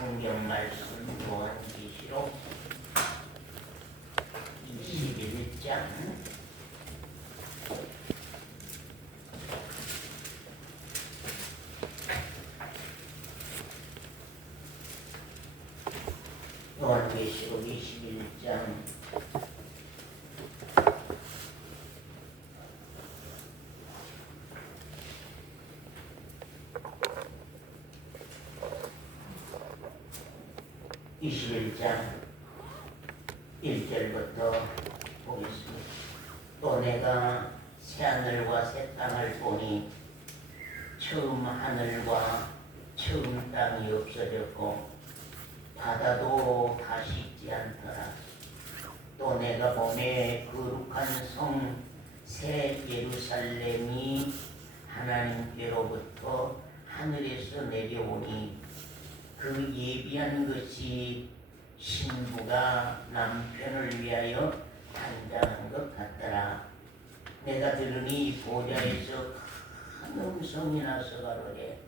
성경 말씀 요한계시록 21장 21장 1절부터 보겠습니다. 또 내가 새하늘과 새 땅을 보니 처음 하늘과 처음 땅이 없어졌고 바다도 다시 있지 않더라. 또 내가 보매 거룩한 성 새 예루살렘이 하나님께로부터 하늘에서 내려오니 그 예비한 것이 신부가 남편을 위하여 단장한 것 같더라. 내가 들으니 보좌에서 큰 음성이 나서 가로되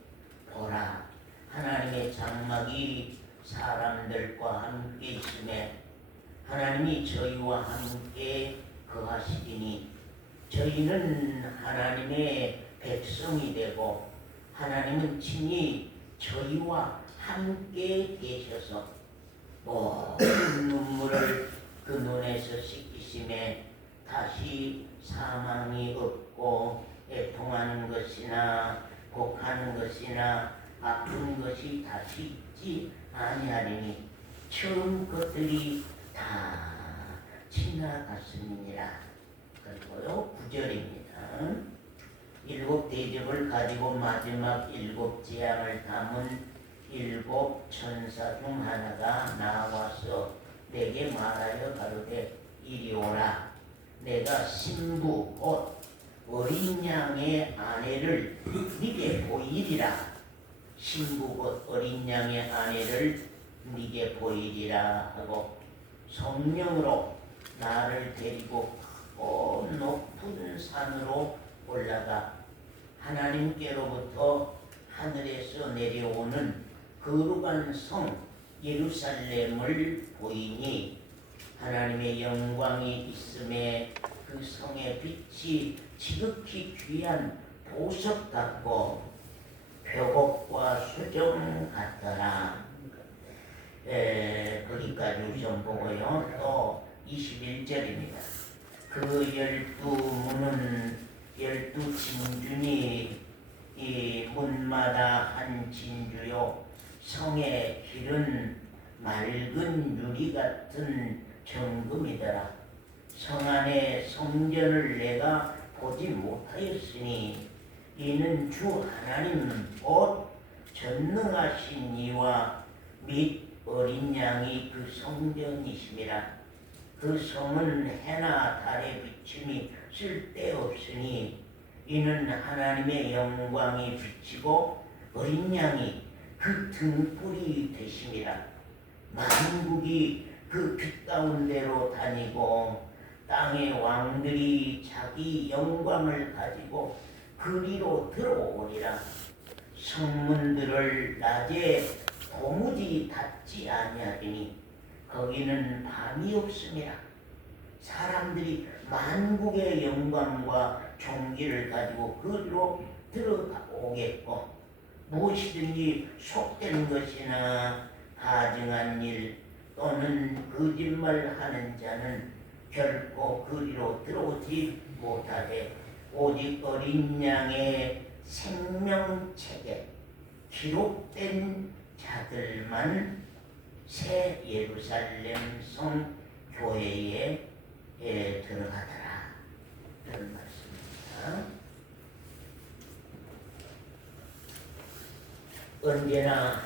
보라, 하나님의 장막이 사람들과 함께 있음에 하나님이 저희와 함께 거하시리니 저희는 하나님의 백성이 되고 하나님은 친히 저희와 함께 계셔서 모든 눈물을 그 눈에서 씻기심에 다시 사망이 없고 애통하는 것이나 곡하는 것이나 아픈 것이 다시 있지 아니하리니 처음 것들이 다 지나갔음이니라. 그리고요 9절입니다. 일곱 대접을 가지고 마지막 일곱 재앙을 담은 일곱 천사 중 하나가 나와서 내게 말하여 가로되 이리 오라. 내가 신부 곧 어린 양의 아내를 네게 보이리라. 신부 곧 어린 양의 아내를 네게 보이리라 하고 성령으로 나를 데리고 높은 산으로 올라가 하나님께로부터 하늘에서 내려오는 거룩한 성 예루살렘을 보이니 하나님의 영광이 있음에 그 성의 빛이 지극히 귀한 보석 같고 표곡과 수정 같더라. 거기까지 우선 보고요. 또 21절입니다. 그 12문은 12진주니 이 문마다 한 진주요 성의 길은 맑은 유리 같은 정금이더라. 성 안에 성전을 내가 보지 못하였으니 이는 주 하나님 곧 전능하신 이와 및 어린 양이 그 성전이심이라. 그 성은 해나 달의 비침이 쓸데없으니 이는 하나님의 영광이 비치고 어린 양이 그 등불이 되심이라. 만국이 그 빛 가운데로 다니고 땅의 왕들이 자기 영광을 가지고 그리로 들어오리라. 성문들을 낮에 도무지 닫지 아니하리니 거기는 밤이 없음이라. 사람들이 만국의 영광과 존귀를 가지고 그리로 들어오겠고 무엇이든지 속된 것이나 가증한 일 또는 거짓말하는 자는 결코 그리로 들어오지 못하되 오직 어린 양의 생명책에 기록된 자들만 새 예루살렘 성 교회에 들어가더라. 그런 말씀입니다. 언제나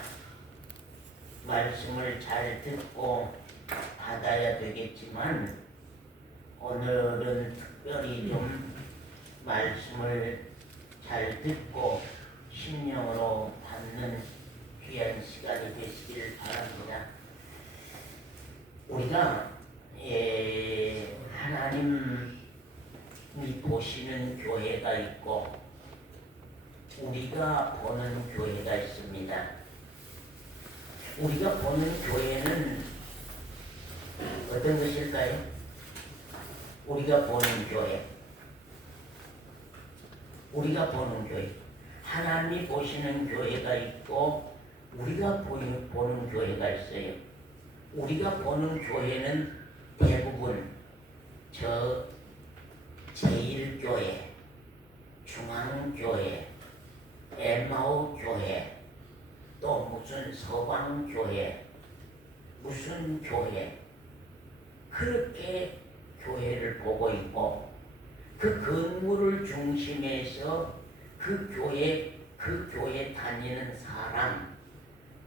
말씀을 잘 듣고 받아야 되겠지만 오늘은 특별히 좀 말씀을 잘 듣고 심령으로 받는 귀한 시간이 되시길 바랍니다. 우리가 하나님이 보시는 교회가 있고 우리가 보는 교회가 있습니다. 우리가 보는 교회는 어떤 것일까요? 우리가 보는 교회, 우리가 보는 교회, 하나님이 보시는 교회가 있고 우리가 보는 교회가 있어요. 우리가 보는 교회는 대부분 제1교회, 중앙교회, 엠마오 교회, 또 무슨 서방교회, 무슨 교회, 그렇게 교회를 보고 있고 그 건물을 중심해서 그 교회 다니는 사람,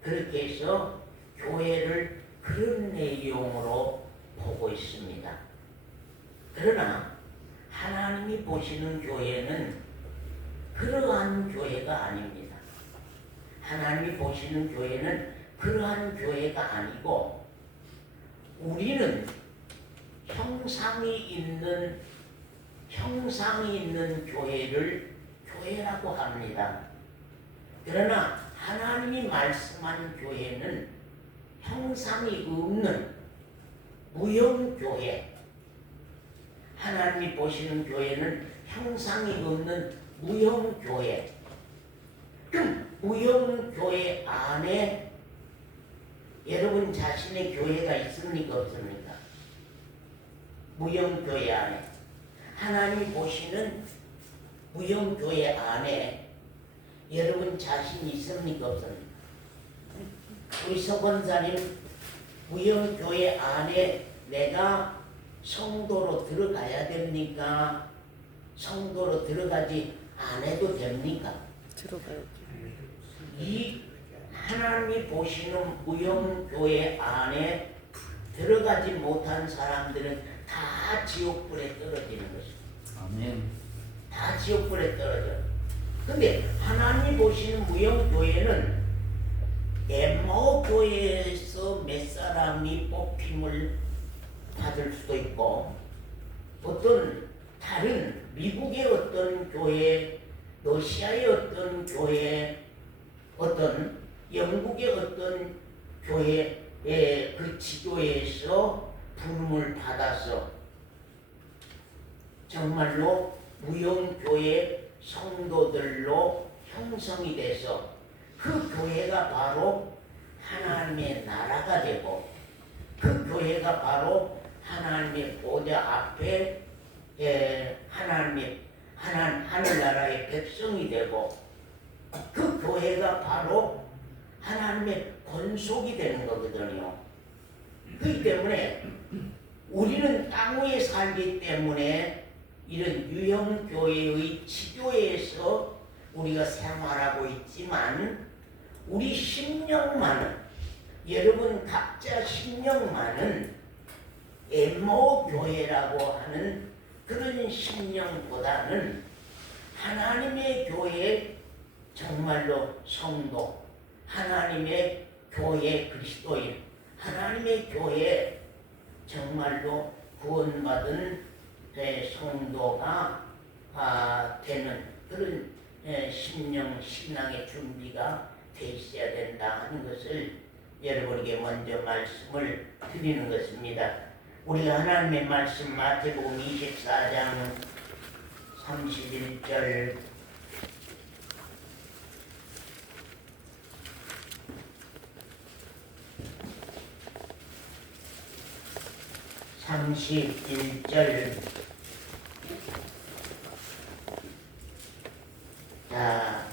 그렇게 해서 교회를 그런 내용으로 보고 있습니다. 그러나 하나님이 보시는 교회는 그러한 교회가 아닙니다. 하나님이 보시는 교회는 그러한 교회가 아니고 우리는 형상이 있는 교회를 교회라고 합니다. 그러나 하나님이 말씀한 교회는 형상이 없는 무형교회, 하나님이 보시는 교회는 형상이 없는 무형교회. 그럼 무형교회 안에 여러분 자신의 교회가 있습니까? 없습니까? 무형교회 안에, 하나님이 보시는 무형교회 안에 여러분 자신이 있습니까? 없습니까? 우리 서권사님, 무형교회 안에 내가 성도로 들어가야 됩니까? 성도로 들어가지 않아도 됩니까? 들어가야죠. 이 하나님이 보시는 무형교회 안에 들어가지 못한 사람들은 다 지옥불에 떨어지는 것입니다. 아멘. 다 지옥불에 떨어져요. 근데 하나님이 보시는 무형교회는 엠마오 교회에서 몇 사람이 뽑힘을 받을 수도 있고 어떤 다른 미국의 어떤 교회, 러시아의 어떤 교회, 어떤 영국의 어떤 교회의 그 지교에서 부름을 받아서 정말로 무형교회 성도들로 형성이 돼서 그 교회가 바로 하나님의 나라가 되고 그 교회가 바로 하나님의 보좌 앞에 하늘나라의 백성이 되고 그 교회가 바로 하나님의 권속이 되는 거거든요. 그렇기 때문에 우리는 땅 위에 살기 때문에 이런 유형교회의 지교에서 우리가 생활하고 있지만 우리 심령만은, 여러분 각자 심령만은 엠마오 교회라고 하는 그런 심령보다는 하나님의 교회, 정말로 성도, 하나님의 교회 그리스도인, 하나님의 교회 정말로 구원받은 성도가 되는 그런 신앙의 준비가 돼 있어야 된다 하는 것을 여러분에게 먼저 말씀을 드리는 것입니다. 우리가 하나님의 말씀 마태복음 24장 31절 31절 자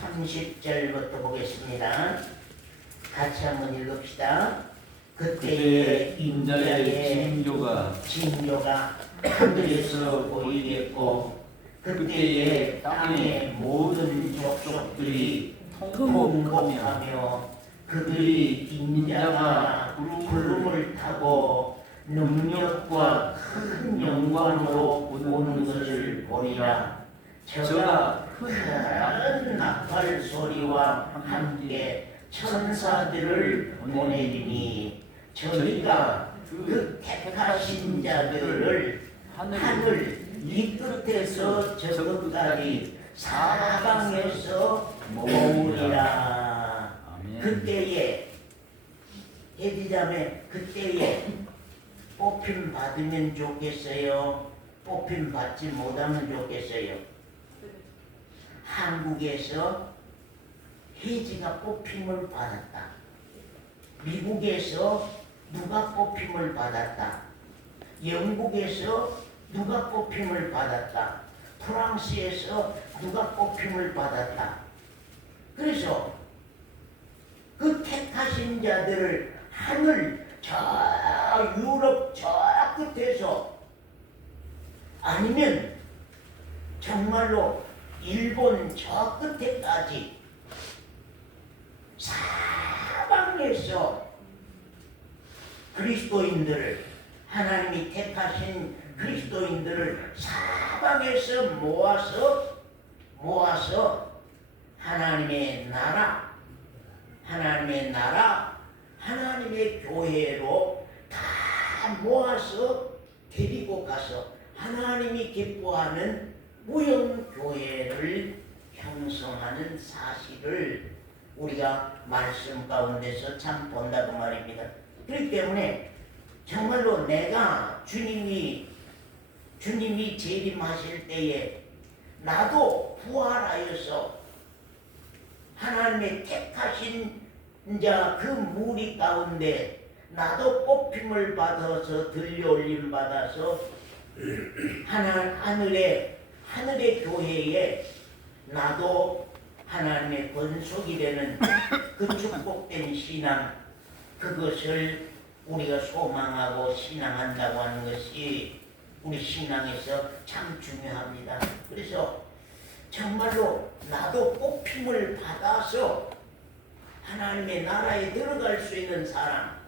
30절부터 보겠습니다. 같이 한번 읽읍시다. 그때에 인자의 징조가 하늘에서 보이겠고 그때에 땅의 모든 족속들이 통곡하며 그들이 인자가 구름을 타고 능력과 큰 영광으로 오는 것을 보리라. 저가 큰 나팔 소리와 함께 천사들을 보내리니 저희가 그 택하신 자들을 하늘 이 끝에서 저 끝까지 사방에서 모으리라. 그때에 해디자매 그때에 뽑힘 받으면 좋겠어요? 뽑힘 받지 못하면 좋겠어요? 한국에서 혜지가 뽑힘을 받았다. 미국에서 누가 뽑힘을 받았다. 영국에서 누가 뽑힘을 받았다. 프랑스에서 누가 뽑힘을 받았다. 그래서 그 택하신 자들을 하늘 저 유럽 저 끝에서 아니면 정말로 일본 저 끝에까지 사방에서 그리스도인들을 하나님이 택하신 그리스도인들을 사방에서 모아서 하나님의 나라 하나님의 교회로 다 모아서 데리고 가서 하나님이 기뻐하는 무형교회를 형성하는 사실을 우리가 말씀 가운데서 참 본다고 말입니다. 그렇기 때문에 정말로 내가 주님이 재림하실 때에 나도 부활하여서 하나님의 택하신 자 그 무리 가운데 나도 뽑힘을 받아서 들려올림 받아서 하늘의 교회에 나도 하나님의 권속이 되는 그 축복된 신앙 그것을 우리가 소망하고 신앙한다고 하는 것이 우리 신앙에서 참 중요합니다. 그래서 정말로 나도 뽑힘을 받아서 하나님의 나라에 들어갈 수 있는 사람,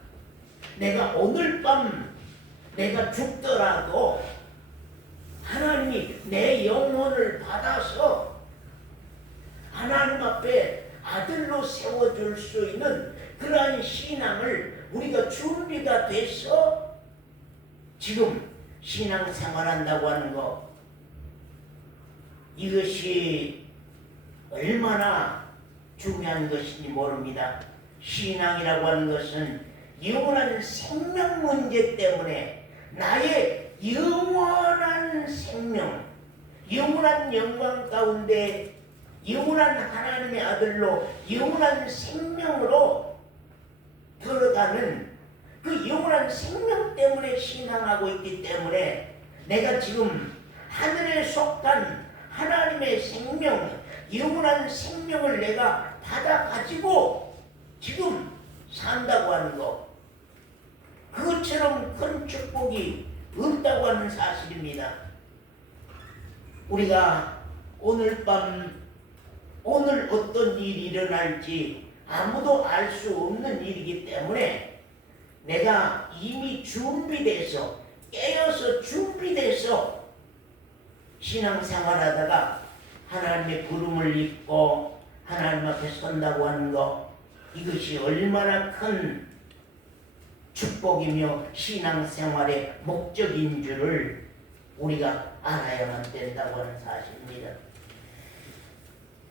내가 오늘 밤 내가 죽더라도 하나님이 내 영혼을 받아서 하나님 앞에 아들로 세워줄 수 있는 그러한 신앙을 우리가 준비가 돼서 지금 신앙생활한다고 하는 것, 이것이 얼마나 중요한 것인지 모릅니다. 신앙이라고 하는 것은 영원한 생명 문제 때문에 나의 영원한 생명, 영원한 영광 가운데 영원한 하나님의 아들로 영원한 생명으로 들어가는 그 영원한 생명 때문에 신앙하고 있기 때문에 내가 지금 하늘에 속한 하나님의 생명, 영원한 생명을 내가 받아가지고 지금 산다고 하는 것, 그것처럼 큰 축복이 없다고 하는 사실입니다. 우리가 오늘 밤, 오늘 어떤 일이 일어날지 아무도 알 수 없는 일이기 때문에 내가 이미 준비돼서, 깨어서 준비돼서 신앙생활하다가 하나님의 부름을 입고 하나님 앞에 선다고 하는 것, 이것이 얼마나 큰 축복이며 신앙생활의 목적인 줄을 우리가 알아야만 된다고 하는 사실입니다.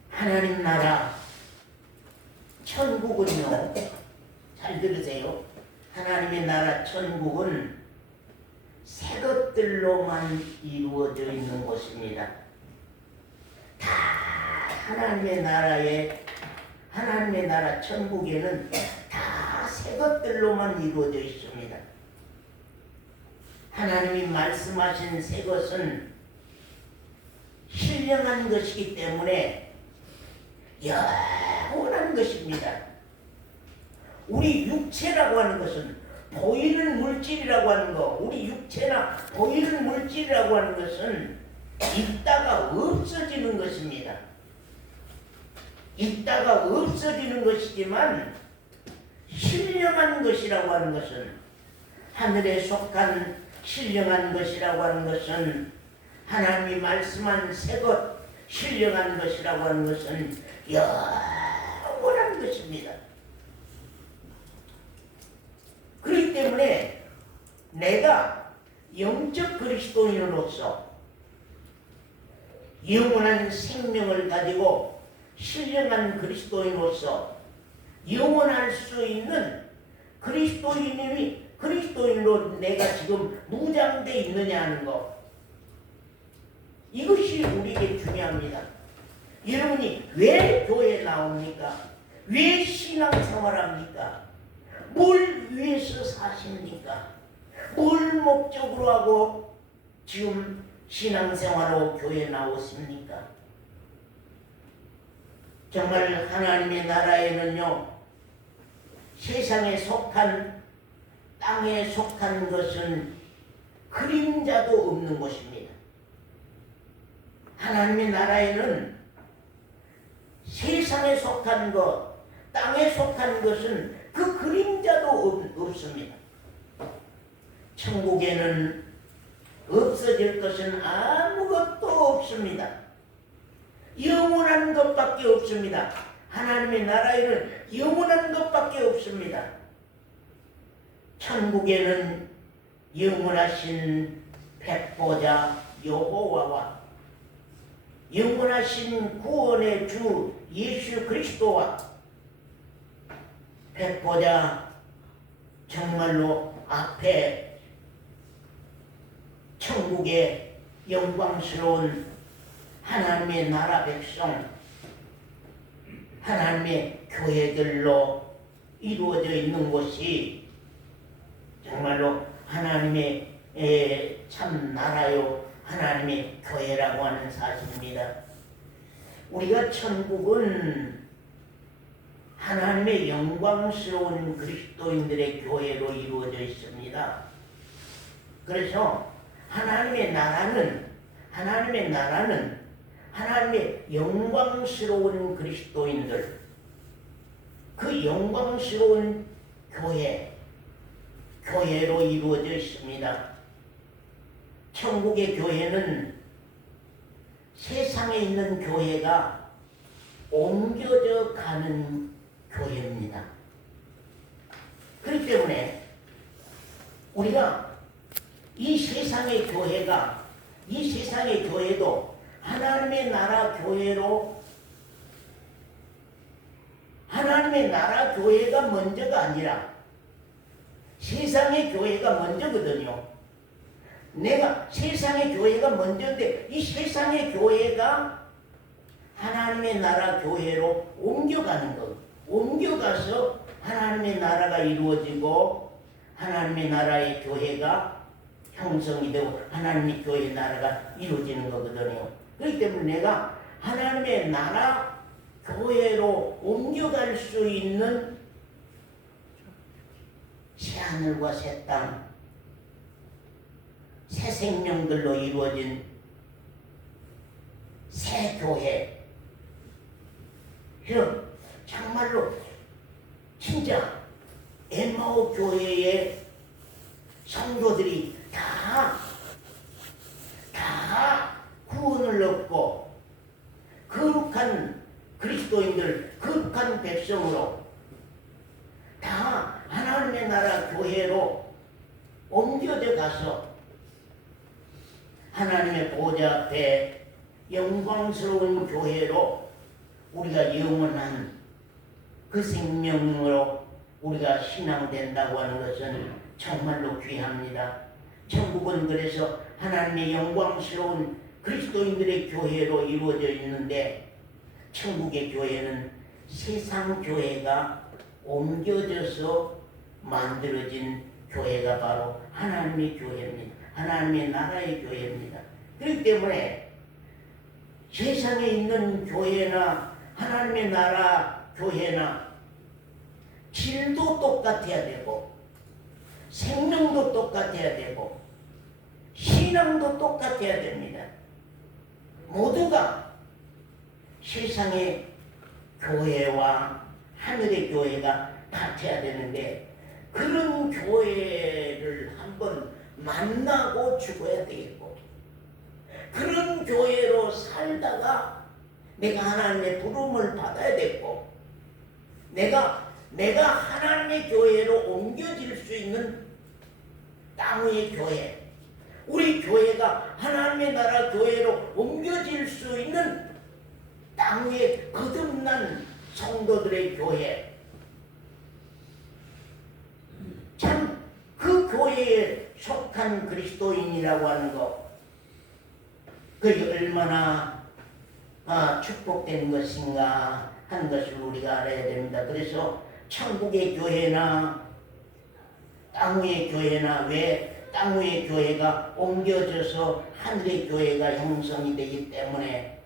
하나님 나라, 천국은요, 잘 들으세요. 하나님의 나라 천국은 새 것들로만 이루어져 있는 곳입니다. 다 하나님의 나라 천국에는 다 새 것들로만 이루어져 있습니다. 하나님이 말씀하신 새 것은 신령한 것이기 때문에 영원한 것입니다. 우리 육체라고 하는 것은, 보이는 물질이라고 하는 것, 우리 육체나 보이는 물질이라고 하는 것은 있다가 없어지는 것입니다. 있다가 없어지는 것이지만 신령한 것이라고 하는 것은, 하늘에 속한 신령한 것이라고 하는 것은, 하나님이 말씀한 새것 신령한 것이라고 하는 것은 영원한 것입니다. 그렇기 때문에 내가 영적 그리스도인으로서 영원한 생명을 가지고 신령한 그리스도인으로서 영원할 수 있는 그리스도인으로 내가 지금 무장돼 있느냐 하는 거. 이것이 우리에게 중요합니다. 여러분이 왜 교회에 나옵니까? 왜 신앙생활합니까? 뭘 위해서 사십니까? 뭘 목적으로 하고 지금 신앙생활하고 교회에 나오십니까? 정말 하나님의 나라에는요, 세상에 속한, 땅에 속한 것은 그림자도 없는 것입니다. 하나님의 나라에는 세상에 속한 것, 땅에 속한 것은 그 그림자도 없습니다. 천국에는 없어질 것은 아무것도 없습니다. 영원한 것밖에 없습니다. 하나님의 나라에는 영원한 것밖에 없습니다. 천국에는 영원하신 백보자 여호와와 영원하신 구원의 주 예수 그리스도와 백보자 정말로 앞에 천국의 영광스러운 하나님의 나라 백성, 하나님의 교회들로 이루어져 있는 것이 정말로 하나님의 참 나라요, 하나님의 교회라고 하는 사실입니다. 우리가 천국은 하나님의 영광스러운 그리스도인들의 교회로 이루어져 있습니다. 그래서 하나님의 나라는 하나님의 영광스러운 그리스도인들, 그 영광스러운 교회로 이루어져 있습니다. 천국의 교회는 세상에 있는 교회가 옮겨져 가는 교회입니다. 그렇기 때문에 우리가 이 세상의 교회도 하나님의 나라 교회로, 하나님의 나라 교회가 먼저가 아니라 세상의 교회가 먼저거든요. 내가 세상의 교회가 먼저인데 이 세상의 교회가 하나님의 나라 교회로 옮겨가는 것. 옮겨가서 하나님의 나라가 이루어지고 하나님의 나라의 교회가 형성이 되고 하나님의 교회의 나라가 이루어지는 거거든요. 그렇기 때문에 내가 하나님의 나라 교회로 옮겨갈 수 있는 새하늘과 새 땅, 새 생명들로 이루어진 새 교회, 이런 정말로 진짜 엠마오 교회의 성도들이 다 구원을 얻고 거룩한 그리스도인들, 거룩한 백성으로 다 하나님의 나라 교회로 옮겨져 가서 하나님의 보좌 앞에 영광스러운 교회로 우리가 영원한 그 생명으로 우리가 신앙된다고 하는 것은 정말로 귀합니다. 천국은 그래서 하나님의 영광스러운 그리스도인들의 교회로 이루어져 있는데, 천국의 교회는 세상 교회가 옮겨져서 만들어진 교회가 바로 하나님의 교회입니다. 하나님의 나라의 교회입니다. 그렇기 때문에 세상에 있는 교회나 하나님의 나라 교회나 질도 똑같아야 되고 생명도 똑같아야 되고 신앙도 똑같아야 됩니다. 모두가 세상의 교회와 하늘의 교회가 같아야 되는데, 그런 교회를 한번 만나고 죽어야 되겠고, 그런 교회로 살다가 내가 하나님의 부름을 받아야 되고, 내가 하나님의 교회로 옮겨질 수 있는 땅의 교회, 우리 교회가 하나님의 나라 교회로 옮겨질 수 있는 땅의 거듭난 성도들의 교회, 교회에 속한 그리스도인이라고 하는 것, 그게 얼마나 축복된 것인가 하는 것을 우리가 알아야 됩니다. 그래서 천국의 교회나 땅 위의 교회나 왜 땅 위의 교회가 옮겨져서 하늘의 교회가 형성이 되기 때문에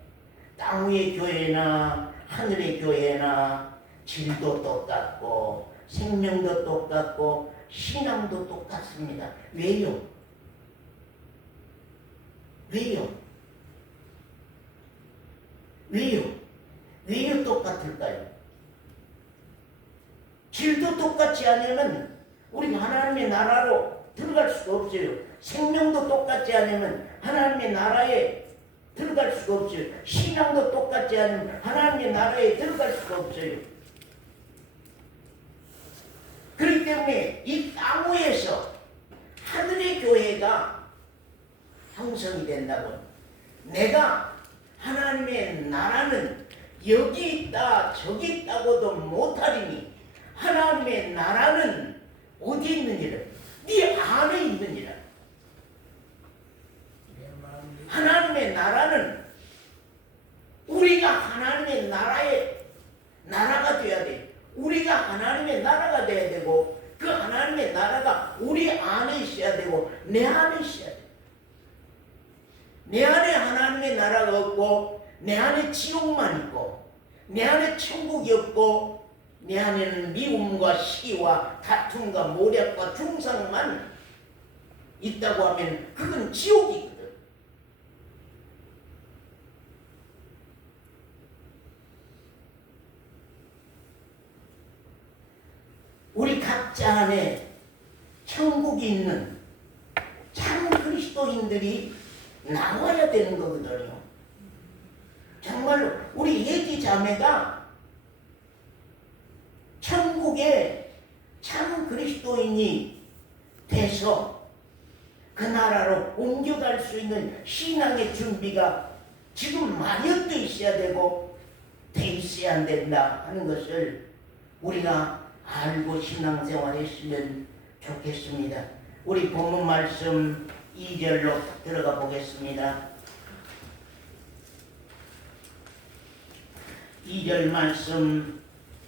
땅 위의 교회나 하늘의 교회나 질도 똑같고 생명도 똑같고 신앙도 똑같습니다. 왜요? 왜요? 왜요? 왜요 똑같을까요? 질도 똑같지 않으면 우리가 하나님의 나라로 들어갈 수가 없어요. 생명도 똑같지 않으면 하나님의 나라에 들어갈 수가 없어요. 신앙도 똑같지 않으면 하나님의 나라에 들어갈 수가 없어요. 그렇기 때문에 이 땅 위에서 하늘의 교회가 형성이 된다고, 내가 하나님의 나라는 여기 있다 저기 있다고도 못하리니 하나님의 나라는 어디 있느니라? 네 안에 있느니라. 하나님의 나라는 우리가 하나님의 나라가 돼야 돼. 우리가 하나님의 나라가 돼야 되고 그 하나님의 나라가 우리 안에 있어야 되고 내 안에 있어야 돼. 내 안에 하나님의 나라가 없고 내 안에 지옥만 있고 내 안에 천국이 없고 내 안에는 미움과 시기와 다툼과 모략과 중상만 있다고 하면 그건 지옥이거든. 우리 각자 안에 천국이 있는 참 그리스도인들이 나와야 되는 거거든요. 정말로 우리 예지 자매가 천국에 참 그리스도인이 돼서 그 나라로 옮겨갈 수 있는 신앙의 준비가 지금 마련되어 있어야 되고 돼 있어야 안 된다 하는 것을 우리가 알고 신앙생활 했으면 좋겠습니다. 우리 본문 말씀 2절로 들어가 보겠습니다. 2절 말씀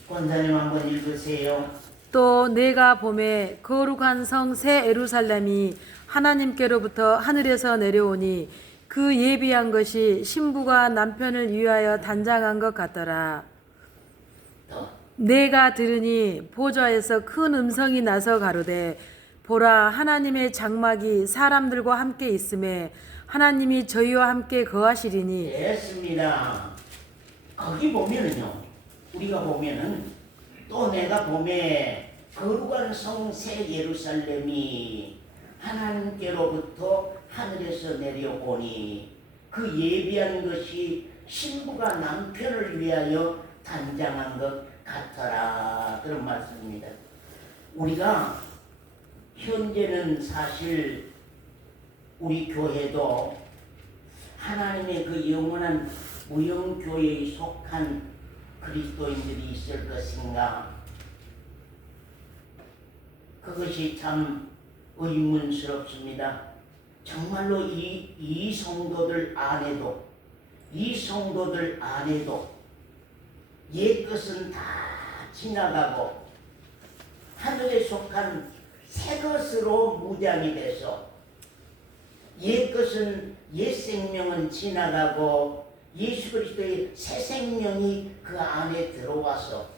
권사님 한번 읽으세요. 또 내가 봄에 거룩한 성 새 예루살렘이 하나님께로부터 하늘에서 내려오니 그 예비한 것이 신부가 남편을 위하여 단장한 것 같더라. 내가 들으니 보좌에서 큰 음성이 나서 가로되 보라 하나님의 장막이 사람들과 함께 있음에 하나님이 저희와 함께 거하시리니. 됐습니다. 거기 보면은요, 우리가 보면은 또 내가 봄에 거룩한 성 새 예루살렘이 하나님께로부터 하늘에서 내려오니 그 예비한 것이 신부가 남편을 위하여 단장한 것 같더라, 그런 말씀입니다. 우리가 현재는 사실 우리 교회도 하나님의 그 영원한 무형교회에 속한 그리스도인들이 있을 것인가? 그것이 참 의문스럽습니다. 정말로 이 성도들 안에도 옛것은 다 지나가고 하늘에 속한 새 것으로 무장이 돼서 옛 생명은 지나가고 예수 그리스도의 새 생명이 그 안에 들어와서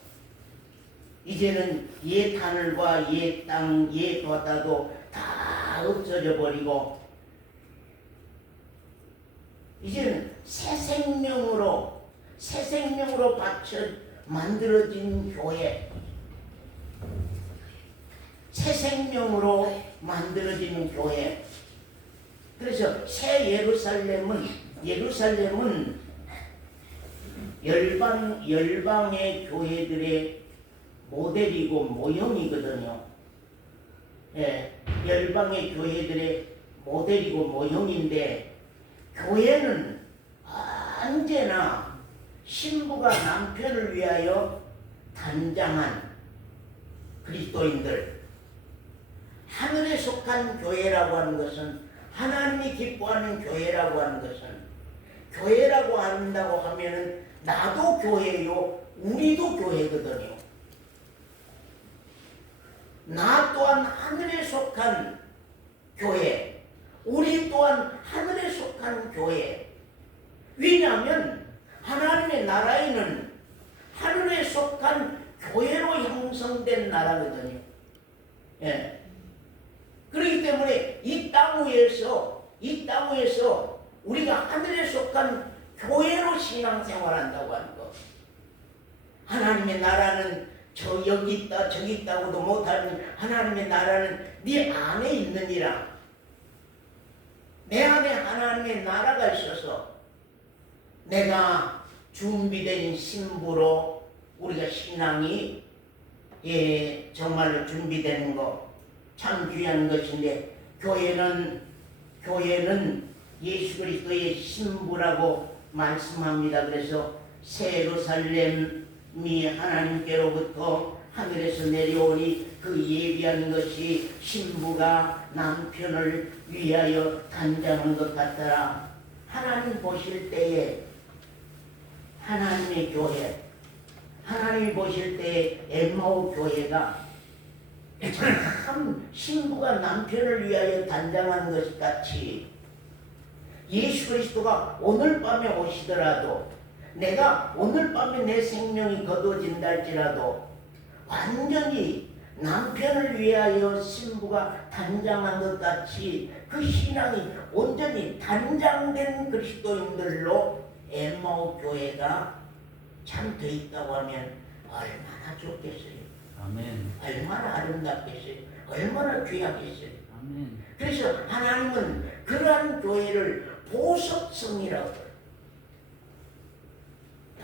이제는 옛 하늘과 옛 땅, 옛 바다도 다 없어져 버리고 이제는 새 생명으로 만들어진 교회, 새 생명으로 만들어지는 교회. 그래서 새 예루살렘은 열방의 교회들의 모델이고 모형이거든요. 예, 열방의 교회들의 모델이고 모형인데 교회는 언제나 신부가 남편을 위하여 단장한 그리스도인들, 하늘에 속한 교회라고 하는 것은, 하나님이 기뻐하는 교회라고 하는 것은, 교회라고 한다고 하면은 나도 교회요, 우리도 교회거든요. 나 또한 하늘에 속한 교회, 우리 또한 하늘에 속한 교회. 왜냐하면 하나님의 나라에는 하늘에 속한 교회로 형성된 나라거든요. 예. 그렇기 때문에 이 땅 위에서 우리가 하늘에 속한 교회로 신앙생활한다고 하는 것. 하나님의 나라는 저 여기 있다 저기 있다고도 못하는 하나님의 나라는 네 안에 있느니라. 내 안에 하나님의 나라가 있어서 내가 준비된 신부로 우리가 신앙이 정말로 준비되는 거 참 귀한 것인데, 교회는 예수 그리스도의 신부라고 말씀합니다. 그래서 새 예루살렘이 하나님께로부터 하늘에서 내려오니 그 예비한 것이 신부가 남편을 위하여 단장한 것 같더라. 하나님 보실 때에 하나님의 교회, 하나님이 보실 때에 엠마오 교회가 참 신부가 남편을 위하여 단장한 것 같이 예수 그리스도가 오늘 밤에 오시더라도, 내가 오늘 밤에 내 생명이 거두어진다 할지라도 완전히 남편을 위하여 신부가 단장한 것 같이 그 신앙이 온전히 단장된 그리스도인들로 엠마오 교회가 참 돼 있다고 하면 얼마나 좋겠어요. 아멘. 얼마나 아름답겠어요. 얼마나 귀하겠어요. 아멘. 그래서 하나님은 그러한 교회를 보석성이라고,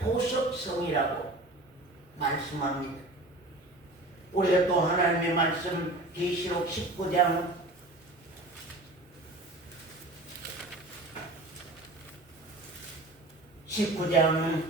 보석성이라고 말씀합니다. 우리가 또 하나님의 말씀 계시록 19장 19장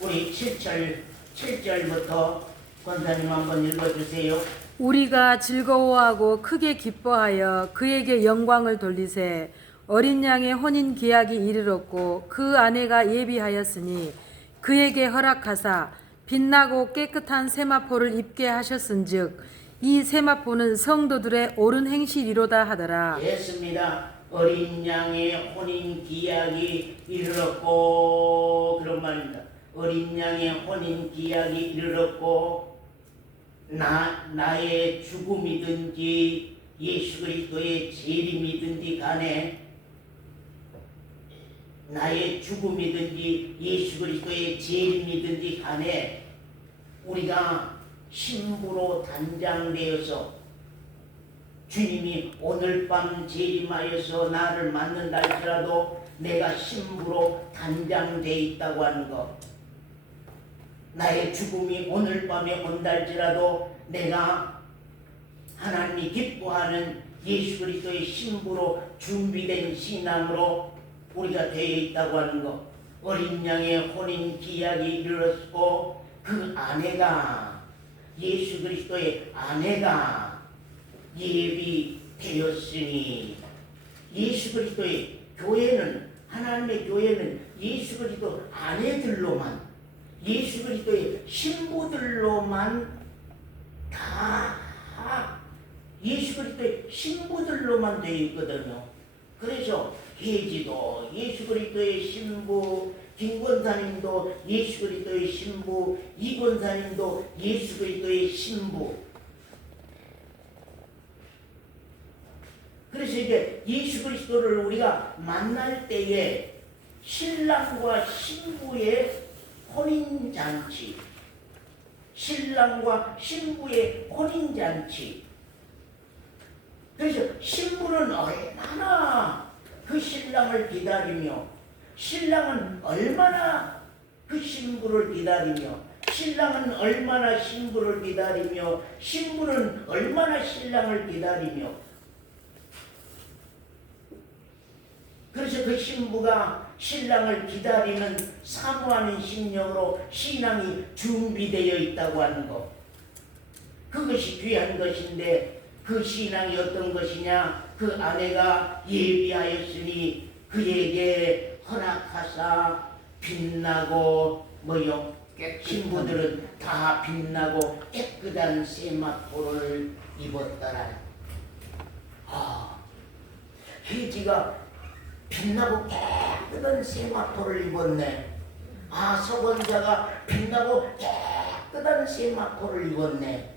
우리 7절부터 권사님 한번 읽어주세요. 우리가 즐거워하고 크게 기뻐하여 그에게 영광을 돌리세. 어린 양의 혼인 기약이 이르렀고 그 아내가 예비하였으니 그에게 허락하사 빛나고 깨끗한 세마포를 입게 하셨은즉 이 세마포는 성도들의 옳은 행실이로다 하더라. 됐습니다. 어린 양의 혼인 기약이 이르렀고, 그런 말입니다. 어린 양의 혼인 기약이 이르렀고, 나의 죽음이든지 예수 그리스도의 재림이든지 간에, 나의 죽음이든지 예수 그리스도의 재림이든지 간에 우리가 신부로 단장되어서 주님이 오늘 밤 재림하여서 나를 맞는다 할지라도 내가 신부로 단장되어 있다고 하는 것. 나의 죽음이 오늘 밤에 온다 할지라도 내가 하나님이 기뻐하는 예수 그리스도의 신부로 준비된 신앙으로 우리가 되어 있다고 하는 것. 어린 양의 혼인 기약이 이르렀고 그 아내가, 예수 그리스도의 아내가 예비되었으니, 예수 그리스도의 교회는, 하나님의 교회는 예수 그리스도 아내들로만, 예수 그리스도의 신부들로만 다 예수 그리스도의 신부들로만 되어 있거든요. 그래서 혜지도 예수 그리스도의 신부, 김권사님도 예수 그리스도의 신부, 이권사님도 예수 그리스도의 신부. 그래서 이제 예수 그리스도를 우리가 만날 때에 신랑과 신부의 혼인잔치, 신랑과 신부의 혼인잔치. 그래서 신부는 얼마나 그 신랑을 기다리며, 신랑은 얼마나 그 신부를 기다리며, 신랑은 얼마나 신부를 기다리며, 신부는 얼마나 신랑을 기다리며. 그래서 그 신부가 신랑을 기다리는 사모하는 심령으로 신앙이 준비되어 있다고 하는 것. 그것이 귀한 것인데, 그 신앙이 어떤 것이냐? 그 아내가 예비하였으니 그에게 허락하사 빛나고 뭐요? 신부들은 다 빛나고 깨끗한 세마포를 입었더라. 해지가 빛나고 깨끗한 세마포를 입었네. 서건자가 빛나고 깨끗한 세마포를 입었네.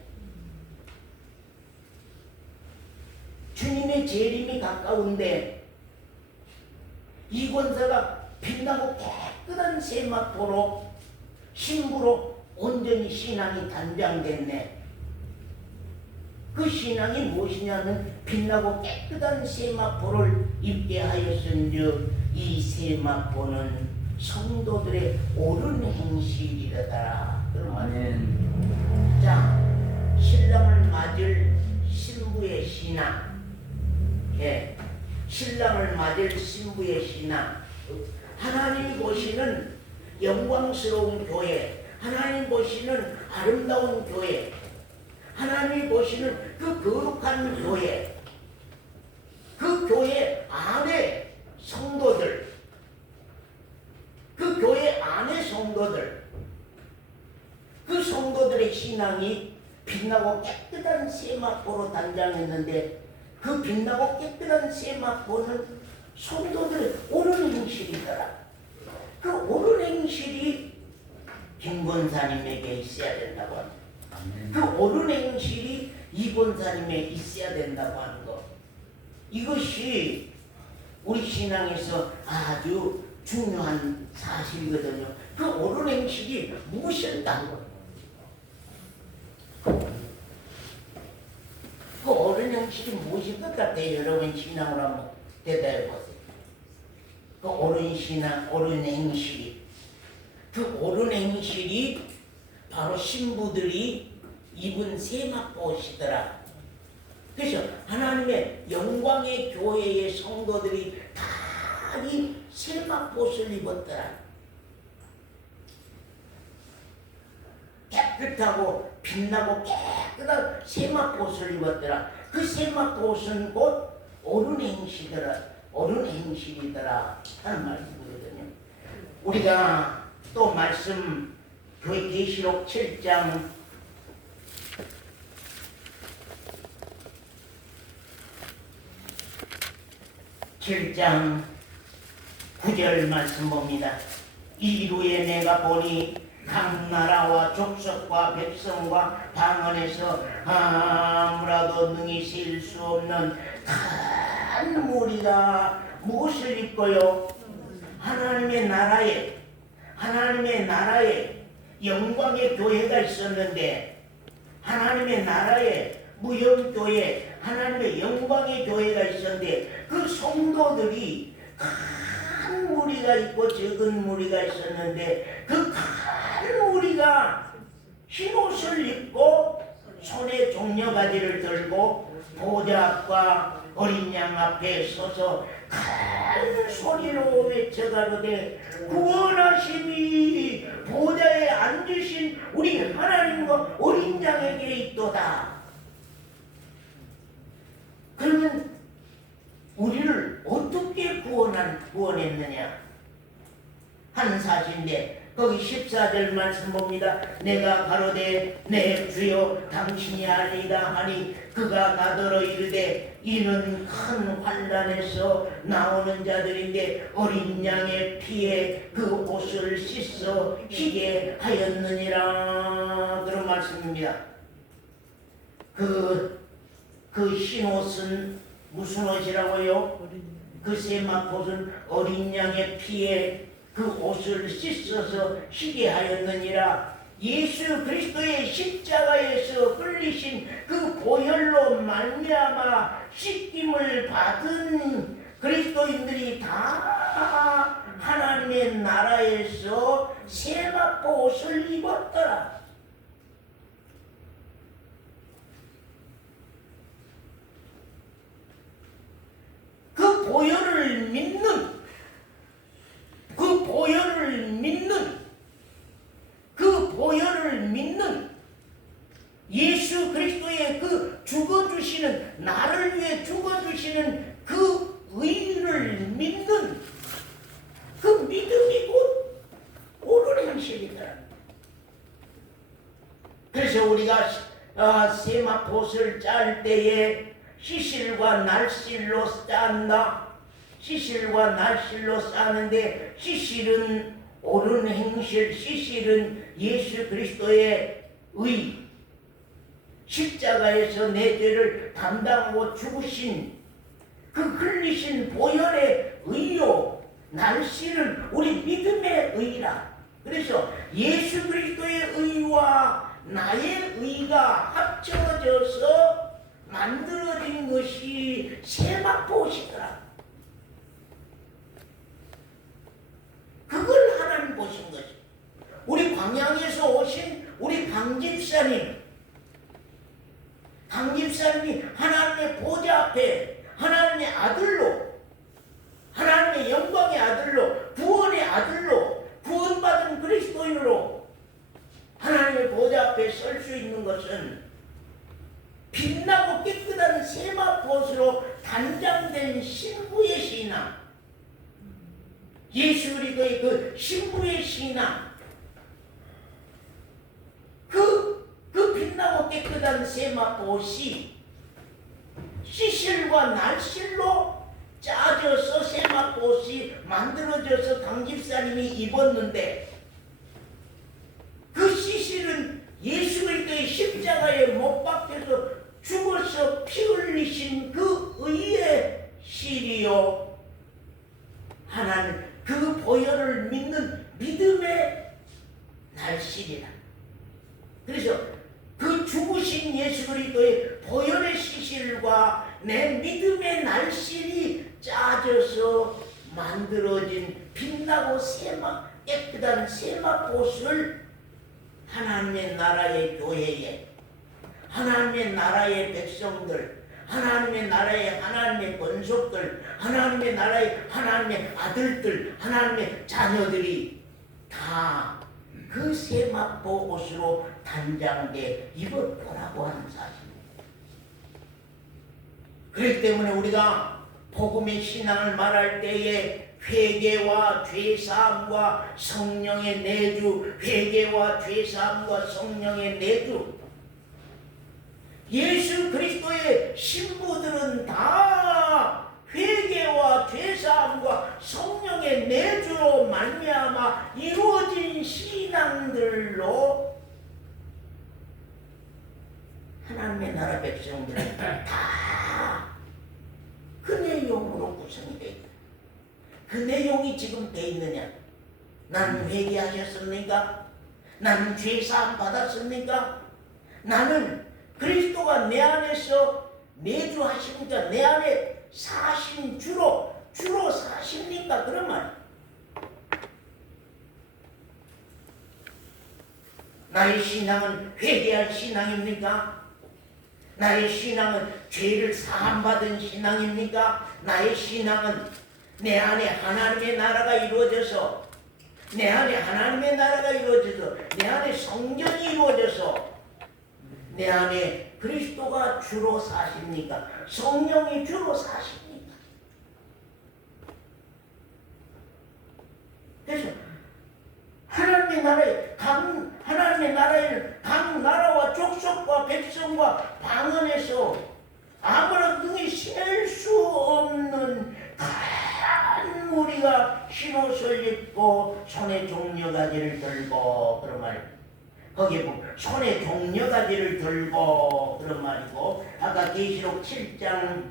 주님의 재림이 가까운데 이권사가 빛나고 깨끗한 세마포로 신부로 온전히 신앙이 단장됐네. 그 신앙이 무엇이냐면 빛나고 깨끗한 세마포를 입게 하였은즉 이 세마포는 성도들의 옳은 행실이라더라. 아멘. 자, 신랑을 맞을 신부의 신앙. 신랑을 맞을 신부의 신앙. 하나님이 보시는 영광스러운 교회, 하나님 보시는 아름다운 교회, 하나님이 보시는 그 거룩한 교회, 그 교회 안에 성도들, 그 교회 안에 성도들, 그 성도들의 신앙이 빛나고 깨끗한 세마포로 단장했는데 그 빛나고 깨끗한 세마포는 성도들의 옳은 행실이더라. 그 옳은 행실이 김권사님에게 있어야 된다고 합니다. 그 옳은 행실이 이권사님에 있어야 된다고 하는 것. 이것이 우리 신앙에서 아주 중요한 사실이거든요. 그 옳은 행실이 무엇이었다? 그 옳은 행실이 무엇일 것 같아요? 여러분 신앙으로 한번 대답해 보세요. 그 옳은 신앙, 옳은 행실이, 그 옳은 행실이 바로 신부들이 입은 세마포시더라. 그래서 하나님의 영광의 교회의 성도들이 다 이 세마포를 입었더라. 깨끗하고 빛나고 깨끗한 세마포를 입었더라. 그 세마포는 곧 옳은 행실이더라. 옳은 행실이더라 하는 말씀이거든요. 우리가 또 말씀 교회 계시록 7장 9절 말씀 봅니다. 이루에 내가 보니 각 나라와 족속과 백성과 방언에서 아무라도 능히 셀 수 없는 큰 무리가 무엇을 입고요? 하나님의 나라에 영광의 교회가 있었는데, 하나님의 나라에 무형교회, 하나님의 영광의 교회가 있었는데 그 성도들이 큰 무리가 있고 적은 무리가 있었는데 그 큰 무리가 흰옷을 입고 손에 종려가지를 들고 보좌 앞과 어린 양 앞에 서서 큰 소리로 외쳐가로되 구원하심이 보좌에 앉으신 우리 하나님과 어린 양에게 있도다. 그러면 우리를 어떻게 구원했느냐 하는 사실인데, 거기 14절 말씀 봅니다. 내가 가로되 내 주여 당신이 아니라 하니 그가 가더러 이르되 이는 큰 환난에서 나오는 자들인데 어린 양의 피에 그 옷을 씻어 희게 하였느니라. 그런 말씀입니다. 그 흰옷은 무슨 옷이라고요? 그 세마포는 어린 양의 피에 그 옷을 씻어서 희게 하였느니라. 예수 그리스도의 십자가에서 흘리신 그 보혈로 말미암아 씻김을 받은 그리스도인들이 다 하나님의 나라에서 세마포 옷을 입었더라. 그 보혈을 믿는 예수 그리스도의 그 죽어주신 죽어주시는, 나를 위해 죽어주시는 그 의를 믿는 그 믿음이 곧 옳은 행실이다. 그래서 우리가 세마포를 짤 때에 시실과 날실로 짠다. 시실과 날실로 싸는데, 시실은 옳은 행실, 시실은 예수 그리스도의 의, 십자가에서 내 죄를 담당하고 죽으신 그 흘리신 보혈의 의요, 날씨는 우리 믿음의 의라. 그래서 예수 그리스도의 의와 나의 의가 합쳐져서 만들어진 것이 세마포시더라. 그걸 하나님 보신 것이. 우리 광양에서 오신 우리 강집사님이 하나님의 보좌 앞에 하나님의 아들로, 하나님의 영광의 아들로, 구원의 아들로, 구원받은 그리스도인으로 하나님의 보좌 앞에 설 수 있는 것은 빛나고 깨끗한 세마포스로 단장된 신부의 신앙, 예수 그리스도의 그 신부의 신앙, 그 빛나고 깨끗한 세마포시, 시실과 날실로 짜져서 세마포시 만들어져서 강집사님이 입었는데, 그 시실은 예수 그리스도의 십자가에 못 박혀서 죽어서 피 흘리신 그 의의 실이요, 하나님 그 보혈을 믿는 믿음의 날실이라. 그래서 그 죽으신 예수 그리스도의 보혈의 시실과 내 믿음의 날실이 짜져서 만들어진 빛나고 깨끗한 세마포스를 하나님의 나라의 교회에, 하나님의 나라의 백성들, 하나님의 나라의 하나님의 권속들, 하나님의 나라의 하나님의 아들들, 하나님의 자녀들이 다 그 세마포 옷으로 단장돼 입었더라고 하는 사실입니다. 그렇기 때문에 우리가 복음의 신앙을 말할 때에 회개와 죄사함과 성령의 내주, 회개와 죄사함과 성령의 내주, 예수 그리스도의 신부들은 다 회개와 죄사함과 성령의 내주로 말미암아 이루어진 신앙들로 하나님의 나라 백성들은 다 그 내용으로 구성이 되어 있다. 그 내용이 지금 되어 있느냐? 나는 회개하셨습니까? 나는 죄사함 받았습니까? 나는 그리스도가 내 안에서 내주하십니까? 내 안에 사신 주로 사십니까? 그런 말. 나의 신앙은 회개할 신앙입니까? 나의 신앙은 죄를 사함받은 신앙입니까? 나의 신앙은 내 안에 하나님의 나라가 이루어져서, 내 안에 하나님의 나라가 이루어져서, 내 안에 성전이 이루어져서 내 안에 그리스도가 주로 사십니까? 성령이 주로 사십니까? 그래서 하나님의 나라에는 각 나라와 족속과 백성과 방언에서 아무런 능히 셀 수 없는 큰 무리가 흰옷을 입고 손에 종려가지를 들고, 그런 말이에요. 거기에 보면 손에 종려가지를 들고, 그런 말이고, 아까 계시록 7장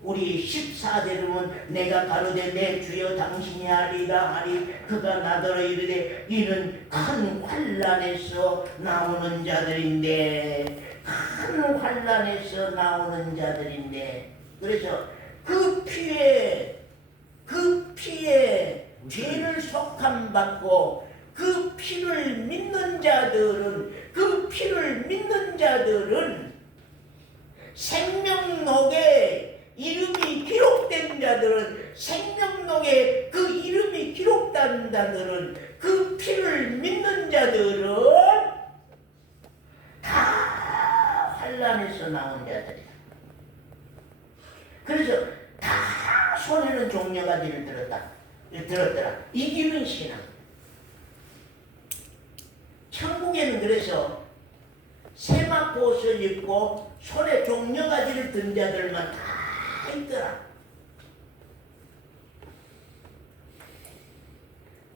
우리 14절은 내가 가로되 내 주여 당신이 하리라 하리, 그가 나더러 이르되 이는 큰 환난에서 나오는 자들인데, 큰 환난에서 나오는 자들인데, 그래서 그 피에 죄를 속함받고 그 피를 믿는 자들은 생명록에 이름이 기록된 자들은, 생명록에 그 이름이 기록된 자들은, 그 피를 믿는 자들은 다 환란에서 나온 자들이야. 그래서 다 손에는 종려가지를 들었더라. 이기는 신앙. 천국에는 그래서 세마포 옷을 입고 손에 종려가지를 든 자들만 다 있더라.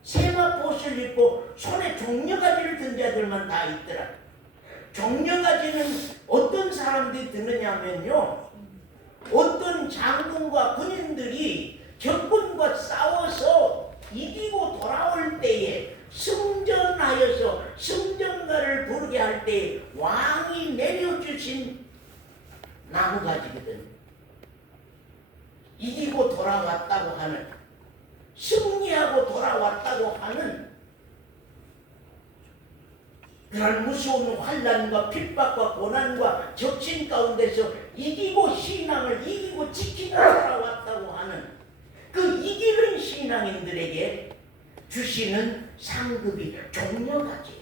세마포 옷을 입고 손에 종려가지를 든 자들만 다 있더라. 종려가지는 어떤 사람들이 드느냐면요, 어떤 장군과 군인들이 적군과 싸워서 이기고 돌아올 때에 승전하여서 승전가를 부르게 할 때 왕이 내려주신 나무가지거든. 이기고 돌아왔다고 하는, 승리하고 돌아왔다고 하는 그런 무서운 환난과 핍박과 고난과 적신 가운데서 이기고 신앙을 이기고 지키고 돌아왔다고 하는 그 이기는 신앙인들에게 주시는 상급이 종려가지.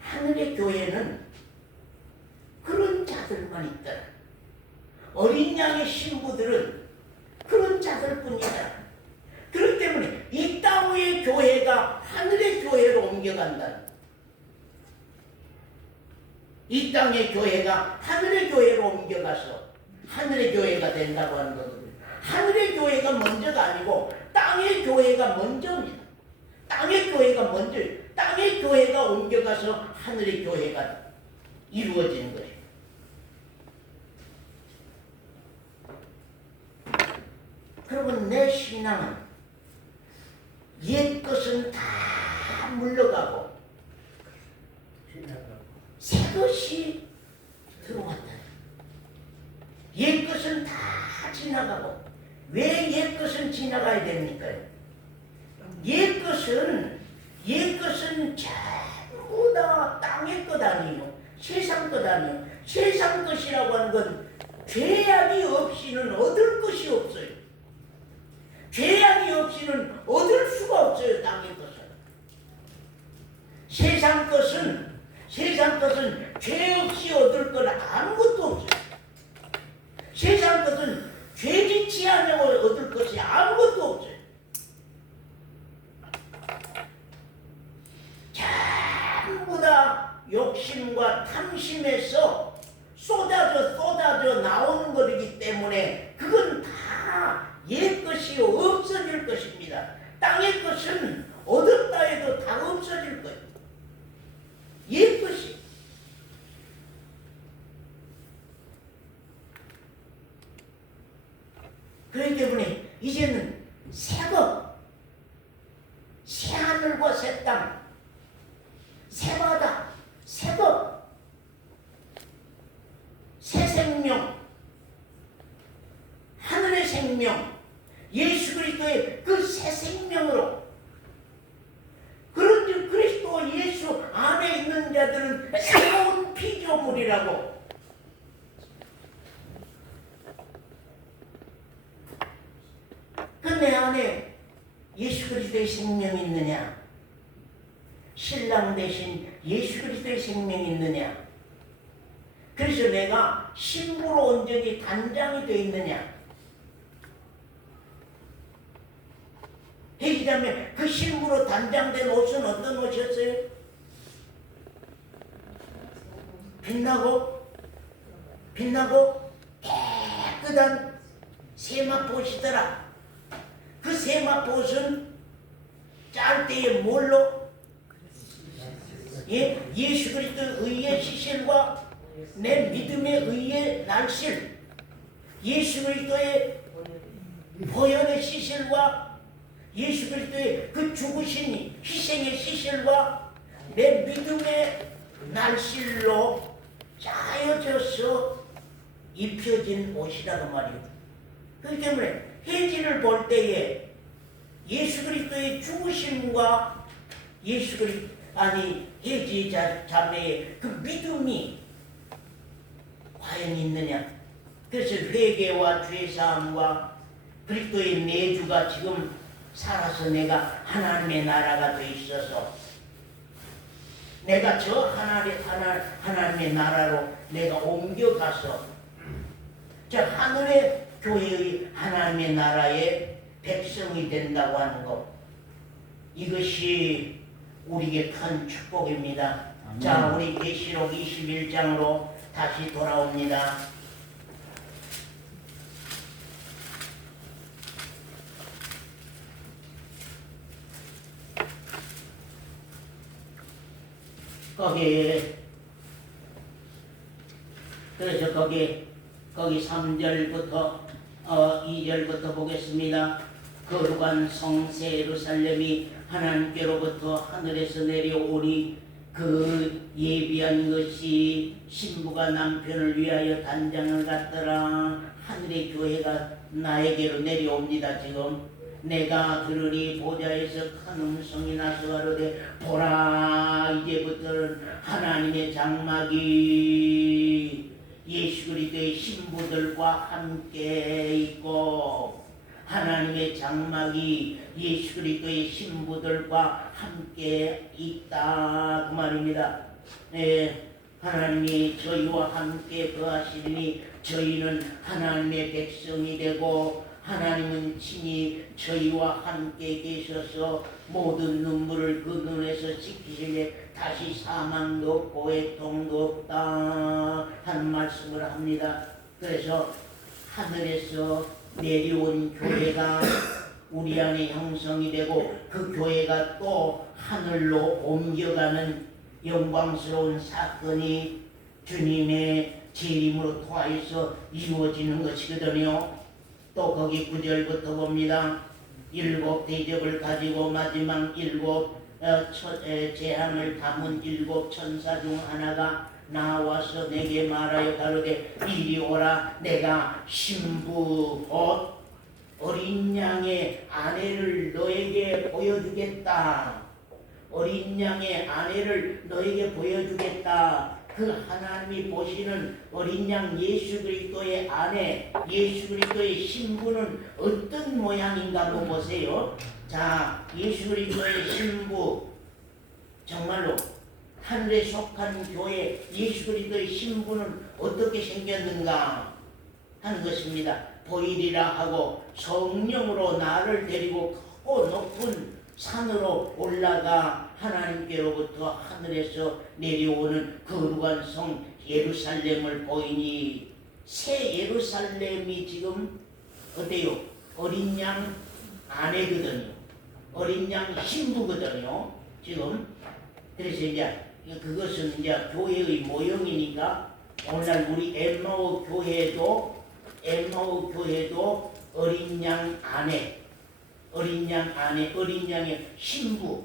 하늘의 교회는 그런 자들만 있더라. 어린 양의 신부들은 그런 자들뿐이다. 그렇기 때문에 이 땅의 교회가 하늘의 교회로 옮겨간다. 이 땅의 교회가 하늘의 교회로 옮겨가서 하늘의 교회가 된다고 하는 거거든요. 하늘의 교회가 먼저가 아니고 땅의 교회가 먼저입니다. 땅의 교회가 먼저, 땅의 교회가 옮겨가서 하늘의 교회가 이루어지는 거예요. 그러면 내 신앙은 옛 것은 다 물러가고 새 것이 들어왔다. 옛 것은 다 지나가고, 왜 옛 것은 지나가야 됩니까? 옛 것은 전부 다 땅의 것 아니에요. 세상 것 아니에요. 세상 것이라고 하는 건 죄악이 없이는 얻을 것이 없어요. 죄악이 없이는 얻을 수가 없어요. 땅의 것은. 세상 것은 죄 없이 얻을 건 아무것도 없어요. 세상 것은 죄짓지 않으면 얻을 것이 아무것도 없어요. 전부 다 욕심과 탐심에서 쏟아져 나오는 것이기 때문에 그건 다 옛 것이 없어질 것입니다. 땅의 것은 얻었다 해도 다 없어질 거예요. 옛 것이. 그렇기 때문에 이제는 새 것, 새 하늘과 새 땅, 새 바다, 새 것, 새 생명, 하늘의 생명, 예수 그리스도의 그 새 생명으로, 그런즉 그리스도 예수 안에 있는 자들은 새로운 피조물이라고. 그 내 안에 예수 그리스도의 생명이 있느냐? 신랑 대신 예수 그리스도의 생명이 있느냐? 그래서 내가 신부로 온전히 단장이 되어 있느냐? 얘기하자면 그 신부로 단장된 옷은 어떤 옷이었어요? 빛나고 깨끗한 세마포옷이더라. 그 세마포옷은 짤 때에 뭘로? 예수 그리스도의 의의 시실과 내 믿음의 의의 날실, 예수 그리스도의 보혈의 시실과 예수 그리스도의 그 죽으신 희생의 시실과 내 믿음의 날실로 짜여져서 입혀진 옷이라고 말이에요. 그렇기 때문에 해지를 볼 때에 예수 그리스도의 죽으심과 예수 그리스도 해지 자매의 그 믿음이 과연 있느냐? 그래서 회개와 죄사함과 그리스도의 내주가 지금 살아서 내가 하나님의 나라가 돼 있어서 내가 저 하나님의 나라로 내가 옮겨가서 저 하늘의 교회의 하나님의 나라의 백성이 된다고 하는 것, 이것이 우리에게 큰 축복입니다. 아멘. 자, 우리 계시록 21장으로 다시 돌아옵니다. 그래서 거기 3절부터 2절부터 보겠습니다. 거룩한 성새 예루살렘이 하나님께로부터 하늘에서 내려오니 그 예비한 것이 신부가 남편을 위하여 단장을 갖더라. 하늘의 교회가 나에게로 내려옵니다. 지금 내가 들으니 보좌에서 큰 음성이 나서 가로되 보라, 이제부터는 하나님의 장막이 예수 그리스도의 신부들과 함께 있고, 하나님의 장막이 예수 그리스도의 신부들과 함께 있다, 그 말입니다. 하나님이 저희와 함께 거하시니 저희는 하나님의 백성이 되고, 하나님은 친히 저희와 함께 계셔서 모든 눈물을 그 눈에서 씻기시되 다시 사망도 없고 고통도 없다 하는 말씀을 합니다. 그래서 하늘에서 내려온 교회가 우리 안에 형성이 되고, 그 교회가 또 하늘로 옮겨가는 영광스러운 사건이 주님의 재림으로 통하여서 이루어지는 것이거든요. 또 거기 9절부터 봅니다. 7 대접을 가지고 마지막 7 재앙을 담은 7 천사 중 하나가 나와서 내게 말하여 가로되 이리 오라. 내가 신부 곧 어린 양의 아내를 너에게 보여주겠다. 어린 양의 아내를 너에게 보여주겠다. 그 하나님이 보시는 어린 양 예수 그리스도의 아내, 예수 그리스도의 신부는 어떤 모양인가 한번 보세요. 자, 예수 그리스도의 신부, 정말로 하늘에 속한 교회 예수 그리스도의 신부는 어떻게 생겼는가 하는 것입니다. 보이리라 하고 성령으로 나를 데리고 크고 높은 산으로 올라가 하나님께로부터 하늘에서 내려오는 거룩한 성 예루살렘을 보이니, 새 예루살렘이 지금 어때요? 어린 양 아내거든요. 어린 양 신부거든요. 지금 그래서 이제 그것은 이제 교회의 모형이니까 오늘날 우리 엠마오 교회도 어린 양 아내, 어린 양의 신부.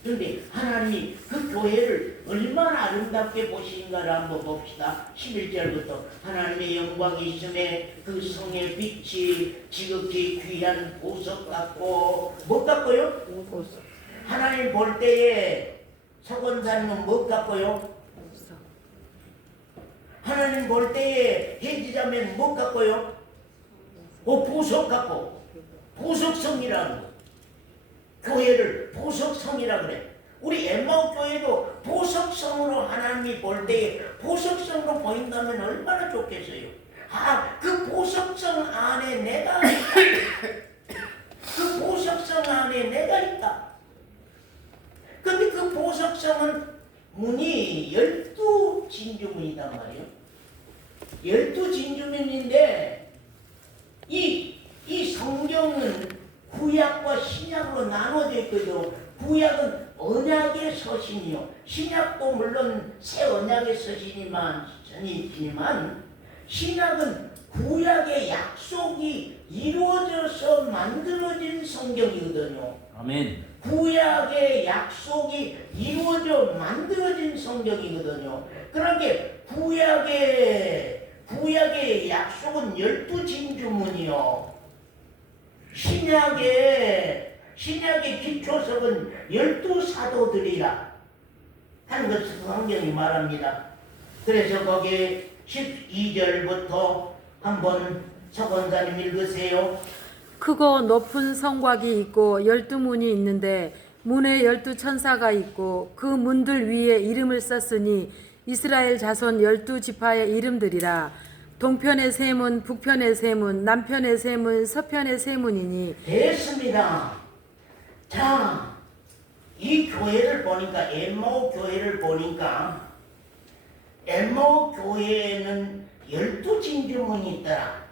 그런데 하나님이 그 교회를 얼마나 아름답게 보시는가를 한번 봅시다. 11절부터 하나님의 영광이 있음에 그 성의 빛이 지극히 귀한 보석 같고, 뭐 같고요? 보석. 하나님 볼 때에 서건사님은 뭐 같고요? 하나님 볼 때에 해지자면 뭐 같고요? 보석 같고, 보석성이라는 거. 교회를 보석성이라 그래. 우리 엠마오 교회도 보석성으로 하나님이 볼 때에 보석성으로 보인다면 얼마나 좋겠어요. 그 보석성 안에 내가 있다. 그 보석성 안에 내가 있다. 근데 그 보석성은 문이 12진주문이단 말이에요. 12진주문인데 이 성경은 구약과 신약으로 나눠져 있거든요. 구약은 언약의 서신이요. 신약도 물론 새 언약의 서신이지만 신약은 구약의 약속이 이루어져서 만들어진 성경이거든요. 아멘. 구약의 약속이 이루어져 만들어진 성경이거든요. 그러니까 구약의 약속은 12진주문이요. 신약의 기초석은 12사도들이라 하는 것을 성경이 말합니다. 그래서 거기 12절부터 한번 서건사님 읽으세요. 크고 높은 성곽이 있고 12문이 있는데 문에 12천사가 있고 그 문들 위에 이름을 썼으니 이스라엘 자손 12지파의 이름들이라. 동편의 세 문, 북편의 세 문, 남편의 세 문, 서편의 세 문이니. 됐습니다. 자, 이 교회를 보니까 엠마오 교회를 보니까 엠마오 교회에는 12진주문이 있더라.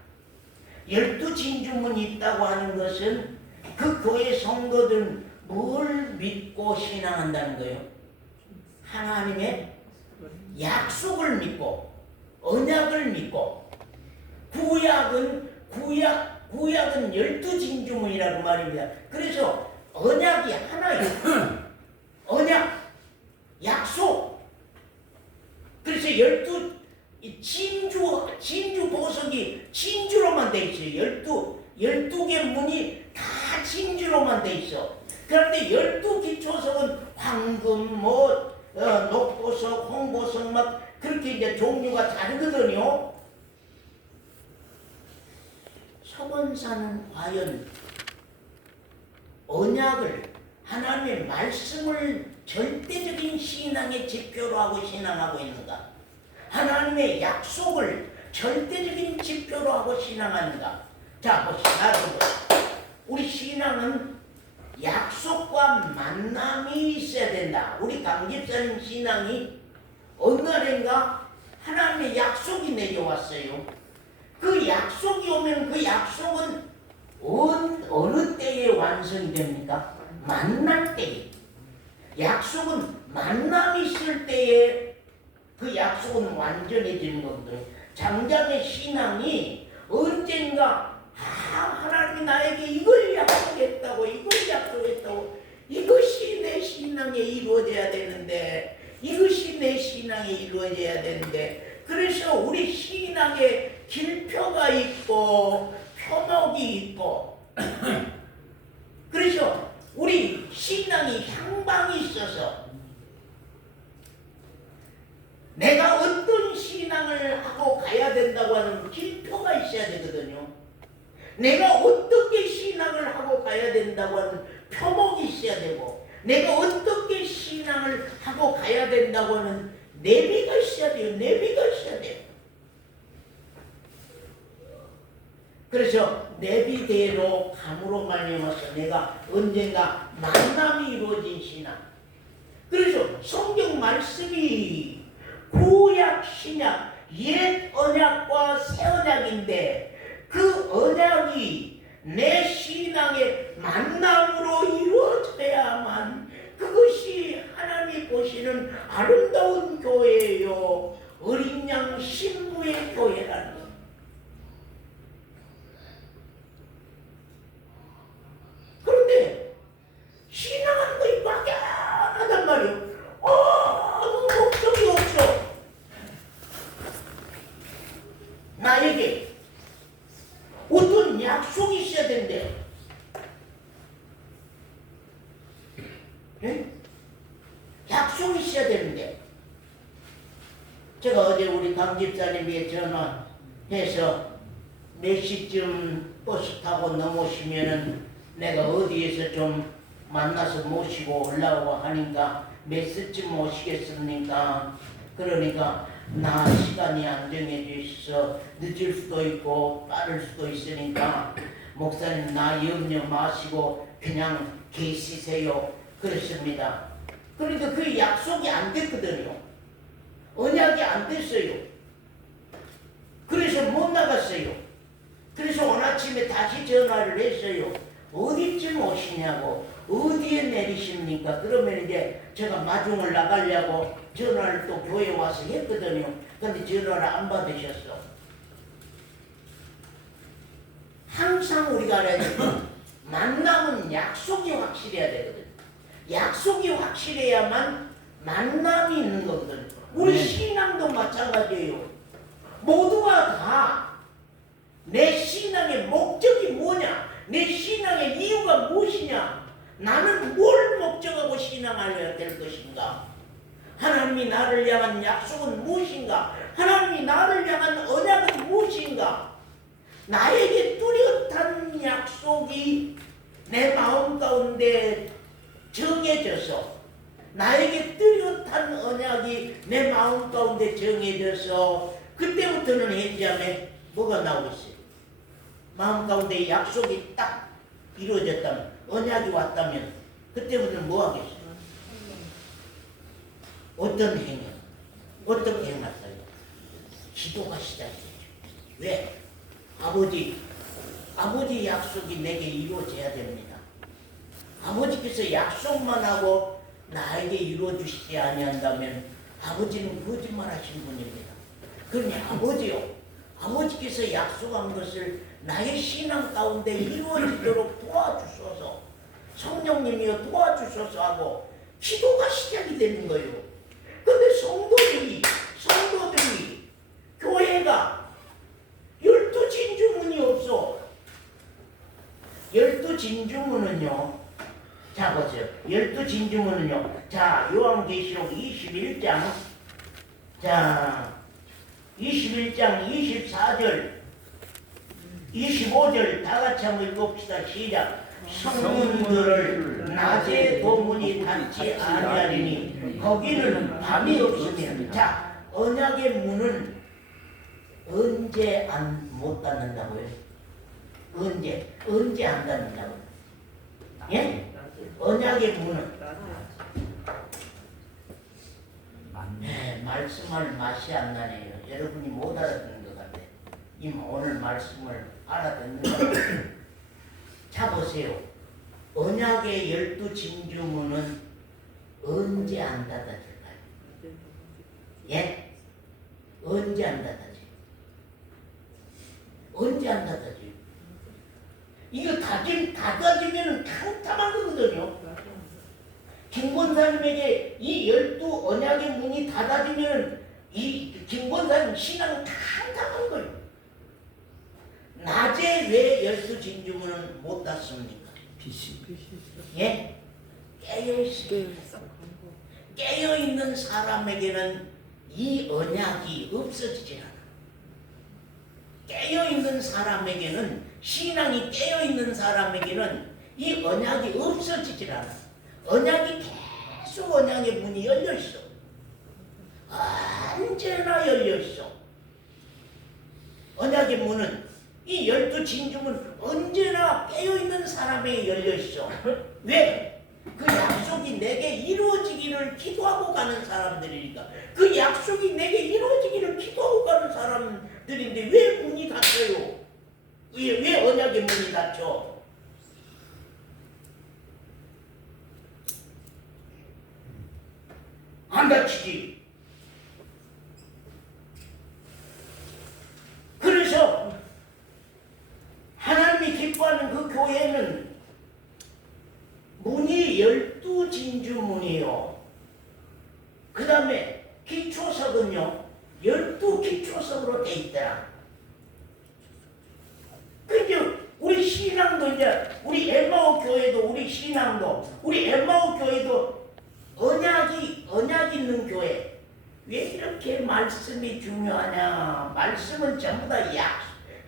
12진주문이 있다고 하는 것은 그 교회 성도들은 뭘 믿고 신앙한다는 거예요? 하나님의 약속을 믿고 언약을 믿고 구약은 12진주문이라고 말입니다. 그래서 언약이 하나예요. 언약, 약속. 그래서 12진주 보석이 진주로만 돼 있어요. 12개 문이 다 진주로만 돼 있어. 그런데 12기초석은 황금, 녹보석, 홍보석 막 그렇게 이제 종류가 다르거든요. 서건사는 과연 언약을, 하나님의 말씀을 절대적인 신앙의 지표로 하고 신앙하고 있는가? 하나님의 약속을 절대적인 지표로 하고 신앙하는가? 자, 보시다. 우리 신앙은 약속과 만남이 있어야 된다. 우리 강집사님 신앙이 어느 날인가 하나님의 약속이 내려왔어요. 그 약속이 오면 그 약속은 어느 때에 완성이 됩니까? 만날 때에. 약속은 만남이 있을 때에 그 약속은 완전해지는 거거든요. 장자의 신앙이 언젠가 하나님이 나에게 이걸 약속했다고, 이것이 내 신앙에 이루어져야 되는데, 이것이 내 신앙에 이루어져야 되는데, 그래서 우리 신앙에 길표가 있고 표목이 있고 그래서 우리 신앙이 향방이 있어서 내가 어떤 신앙을 하고 가야 된다고 하는 길표가 있어야 되거든요. 내가 어떻게 신앙을 하고 가야 된다고 하는 표목이 있어야 되고, 내가 어떻게 신앙을 하고 가야 된다고 하는 내비가 있어야 돼요. 내비가 있어야 돼요. 그래서 내비대로 감으로 말미암아서 내가 언젠가 만남이 이루어진 신앙. 그래서 성경 말씀이 구약 신약 옛 언약과 새 언약인데 그 언약이 내 신앙의 만남으로 이루어져야만 그것이 하나님이 보시는 아름다운 교회예요. 어린 양 신부의 교회라는 것. 그런데 신앙하는 것이 막연하단 말이에요. 아무 목적이 없어. 나에게 어떤 약속이 있어야 된대. 네? 약속이 있어야 되는데, 제가 어제 우리 강 집사님에게 전화해서 몇 시쯤 버스 타고 넘어오시면은 내가 어디에서 좀 만나서 모시고 올라오고 하니까 몇 시쯤 오시겠습니까? 그러니까 나 시간이 안 정해져 있어 늦을 수도 있고 빠를 수도 있으니까 목사님 나 염려 마시고 그냥 계시세요. 그렇습니다. 그러니까 그 약속이 안 됐거든요. 언약이 안 됐어요. 그래서 못 나갔어요. 그래서 오늘 아침에 다시 전화를 했어요. 어디쯤 오시냐고, 어디에 내리십니까? 그러면 이제 제가 마중을 나가려고 전화를 또 교회에 와서 했거든요. 근데 전화를 안 받으셨어. 항상 우리가 알아야 돼. 만남은 약속이 확실해야 되거든. 약속이 확실해야만 만남이 있는 거거든. 우리 신앙도 마찬가지예요. 모두가 다 내 신앙의 목적이 뭐냐? 내 신앙의 이유가 무엇이냐? 나는 뭘 목적하고 신앙하여야 될 것인가? 하나님이 나를 향한 약속은 무엇인가? 하나님이 나를 향한 언약은 무엇인가? 나에게 뚜렷한 약속이 내 마음 가운데 정해져서 나에게 뚜렷한 언약이 내 마음 가운데 정해져서 그때부터는 해지함에 뭐가 나오겠어요? 마음 가운데 약속이 딱 이루어졌다면 언약이 왔다면 그때부터는 뭐 하겠어요? 어떤 행위? 어떻게 행할까요? 기도가 시작되죠. 왜? 아버지 약속이 내게 이루어져야 됩니다. 아버지께서 약속만 하고 나에게 이루어주시지 아니한다면 아버지는 거짓말하신 분입니다. 그러니 아버지요, 아버지께서 약속한 것을 나의 신앙 가운데 이루어지도록 도와주소서, 성령님이여 도와주소서 하고 기도가 시작이 되는 거예요. 근데 성도들이 교회가 12진주문이 없어. 12진주문은요, 자 보세요. 12진주문은요, 자 요한계시록 21장, 자 21장 24절 25절 다 같이 한번 읽읍시다. 시작. 성문들을 낮에 도문이 닫지 아니하리니 거기는 밤이 없으면, 자 언약의 문은 언제 못 닫는다고요? 언제 안 닫는다고요? 예? 언약의 문은 말씀할 맛이 안 나네요. 여러분이 못 알아듣는 것 같아요. 오늘 말씀을 알아듣는 것 같아요. 자 보세요. 언약의 12진주문은 언제 안 닫아질까요? 예? 언제 안 닫아져요? 언제 안 닫아져요? 이거 닫아지면 캄캄한 거거든요. 김권사님에게 이 12 언약의 문이 닫아지면 이 김권사님 신앙은 캄캄한 거예요. 낮에 왜 12진주문은 못 닫습니까? 예? 깨어있는 사람에게는 이 언약이 없어지지 않아. 깨어있는 사람에게는, 신앙이 깨어있는 사람에게는 이 언약이 없어지질 않아. 언약이 계속 언약의 문이 열려있어. 언제나 열려있어. 언약의 문은, 이 12진주문 언제나 깨어있는 사람에게 열려있어. 왜? 그 약속이 내게 이루어지기를 기도하고 가는 사람들이니까. 그 약속이 내게 이루어지기를 기도하고 가는 사람들인데 왜 문이 닫혀요? 왜 언약의 문이 닫혀? 안 닫히지. 그래서 하나님이 기뻐하는 그 교회는 문이 12진주문이요. 그 다음에 기초석은요 12기초석으로 돼 있더라. 근데 우리 신앙도 이제 우리 엠마오 교회도 우리 신앙도 우리 엠마오 교회도 언약이 있는 교회. 왜 이렇게 말씀이 중요하냐? 말씀은 전부 다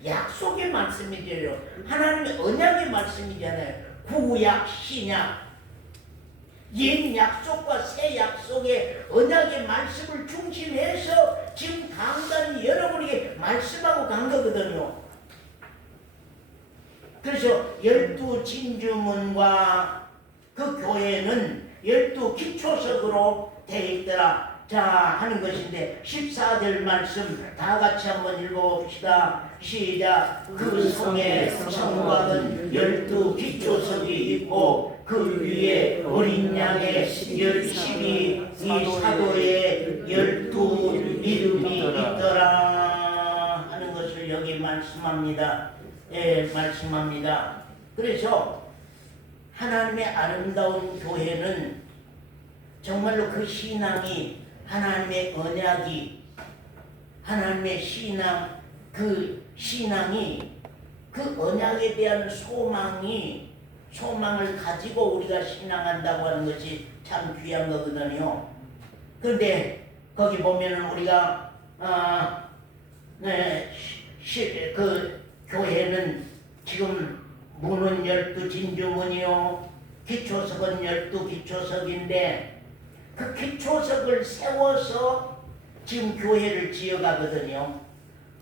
약속의 말씀이죠. 하나님의 언약의 말씀이잖아요. 구약, 신약, 옛 약속과 새 약속의 언약의 말씀을 중심해서 지금 강단이 여러분에게 말씀하고 간 거거든요. 그래서 12진주문과 그 교회는 12기초석으로 되어 있더라. 자 하는 것인데 14절 말씀 다 같이 한번 읽어봅시다. 시작. 그 성에 성곽은 12기초석이 있고 그 위에 어린 양의 12이 사도의 12 이름이 있더라 하는 것을 여기 말씀합니다. 예, 말씀합니다. 그래서 하나님의 아름다운 교회는 정말로 그 신앙이 하나님의 언약이 하나님의 신앙 그 신앙이 그 언약에 대한 소망을 가지고 우리가 신앙한다고 하는 것이 참 귀한 거거든요. 그런데 거기 보면은 우리가 그 교회는 지금 문은 12진주문이요 기초석은 12기초석인데 그 기초석을 세워서 지금 교회를 지어가거든요.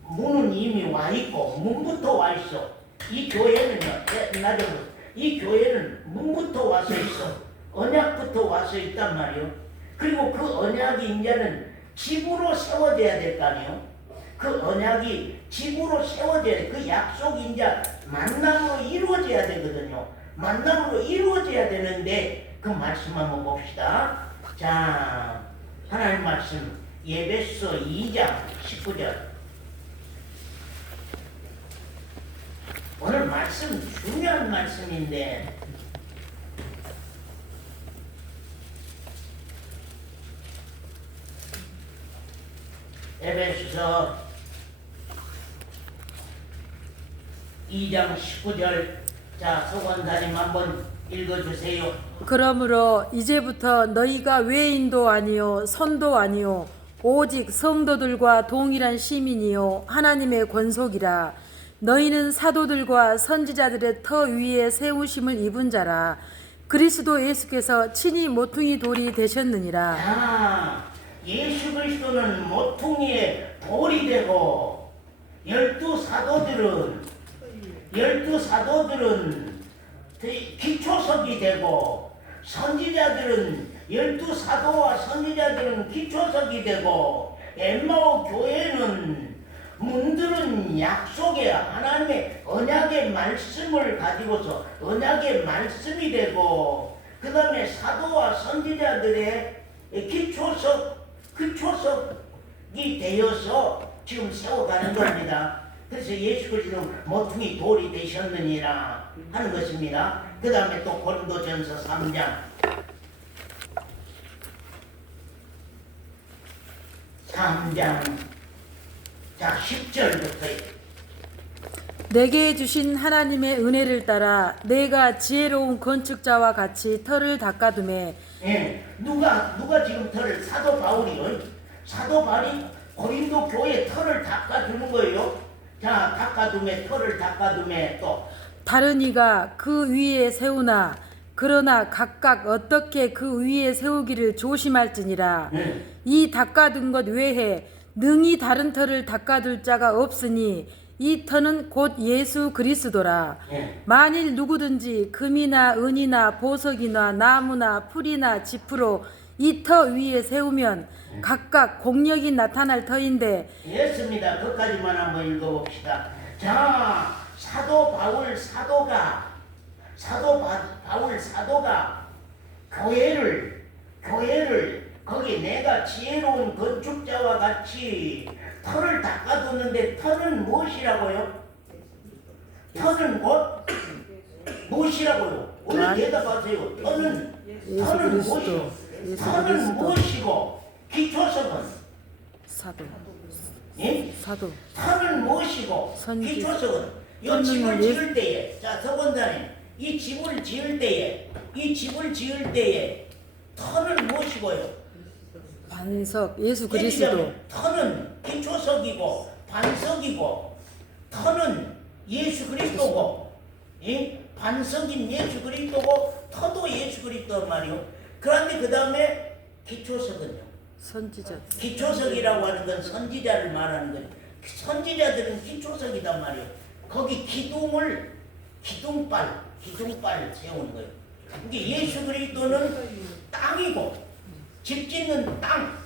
문은 이미 와 있고 문부터 와 있어. 이 교회는요, 이 교회는 문부터 와서 있어. 언약부터 와서 있단 말이요. 그리고 그 언약이 이제는 집으로 세워져야 될 거 아니에요. 그 언약이 집으로 세워져야 돼. 그 약속이 이제 만남으로 이루어져야 되거든요. 만남으로 이루어져야 되는데 그 말씀 한번 봅시다. 자, 하나님 말씀 에베소 2장 19절. 오늘 말씀 중요한 말씀인데 에베소서 2장 19절. 자, 서관사님 한번 읽어주세요. 그러므로 이제부터 너희가 외인도 아니요 선도 아니요 오직 성도들과 동일한 시민이요 하나님의 권속이라. 너희는 사도들과 선지자들의 터 위에 세우심을 입은 자라. 그리스도 예수께서 친히 모퉁이 돌이 되셨느니라. 자, 예수 그리스도는 모퉁이의 돌이 되고 열두 사도들은 기초석이 되고 선지자들은 열두 사도와 선지자들은 기초석이 되고 엠마오 교회는 문들은 약속의 하나님의 언약의 말씀을 가지고서 언약의 말씀이 되고 그 다음에 사도와 선지자들의 기초석이 되어서 지금 세워가는 겁니다. 그래서 예수 그리스도는 모퉁이 돌이 되셨느니라 하는 것입니다. 그 다음에 또 고린도전서 3장 3장 자 10절부터 내게 주신 하나님의 은혜를 따라 내가 지혜로운 건축자와 같이 터를 닦아두매. 예, 누가 지금 터를 사도 바울이요. 사도 바울이 고린도 교회 터를 닦아주는 거예요. 자, 닦아두매 터를 닦아두매 또 다른 이가 그 위에 세우나 그러나 각각 어떻게 그 위에 세우기를 조심할지니라. 이 닦아둔 것 외에 능히 다른 터를 닦아둘 자가 없으니 이 터는 곧 예수 그리스도라. 만일 누구든지 금이나 은이나 보석이나 나무나 풀이나 지프로 이 터 위에 세우면 각각 공력이 나타날 터인데. 됐습니다. 그까지만 한번 읽어봅시다. 자, 사도 바울 사도가 교회를 거기 내가 지혜로운 건축자와 같이 터를 닦아두는데 터는 무엇이라고요? 터는 무엇이라고요? 오늘 대답하세요. 터는 무엇이요? 터는 무엇이고 기초석은 예? 사도 터는 무엇이고 선지. 기초석은 이 집을 지을 때에 자 서건사님 이 집을 지을 때에 터는 무엇이고요? 반석 예수 그리스도. 터는 기초석이고 반석이고 터는 예수 그리스도고 반석인 예수 그리스도고 터도 예수 그리스도 말이요. 그런데 그 다음에 기초석은요. 선지자. 기초석이라고 하는 건 선지자를 말하는 거예요. 선지자들은 기초석이단 말이에요. 거기 기둥빨 세우는 거예요. 이게 예수 그리스도는 땅이고 집 짓는 땅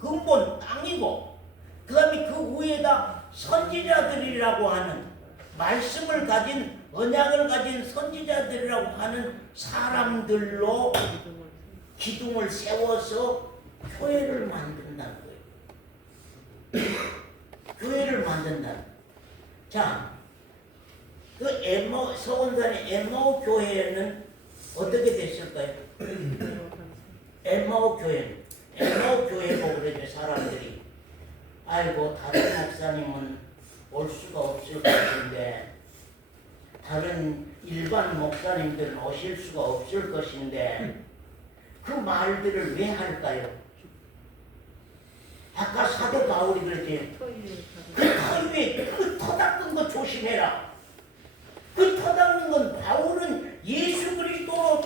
근본 땅이고 그 다음에 그 위에다 선지자들이라고 하는 말씀을 가진 언약을 가진 선지자들이라고 하는 사람들로 기둥을 세워서 교회를 만든다는 거예요. 교회를 만든다. 자, 그 서원산의 엠마오 교회는 어떻게 됐을까요? 엠마오 교회 보고 그러죠. 사람들이 아이고 다른 목사님은 올 수가 없을 것인데 다른 일반 목사님들은 오실 수가 없을 것인데 그 말들을 왜 할까요? 아까 사도 바울이 그랬지. 그 터 위에 그 터 닦는 거 조심해라. 그 터 닦는 건 바울은 예수 그리스도로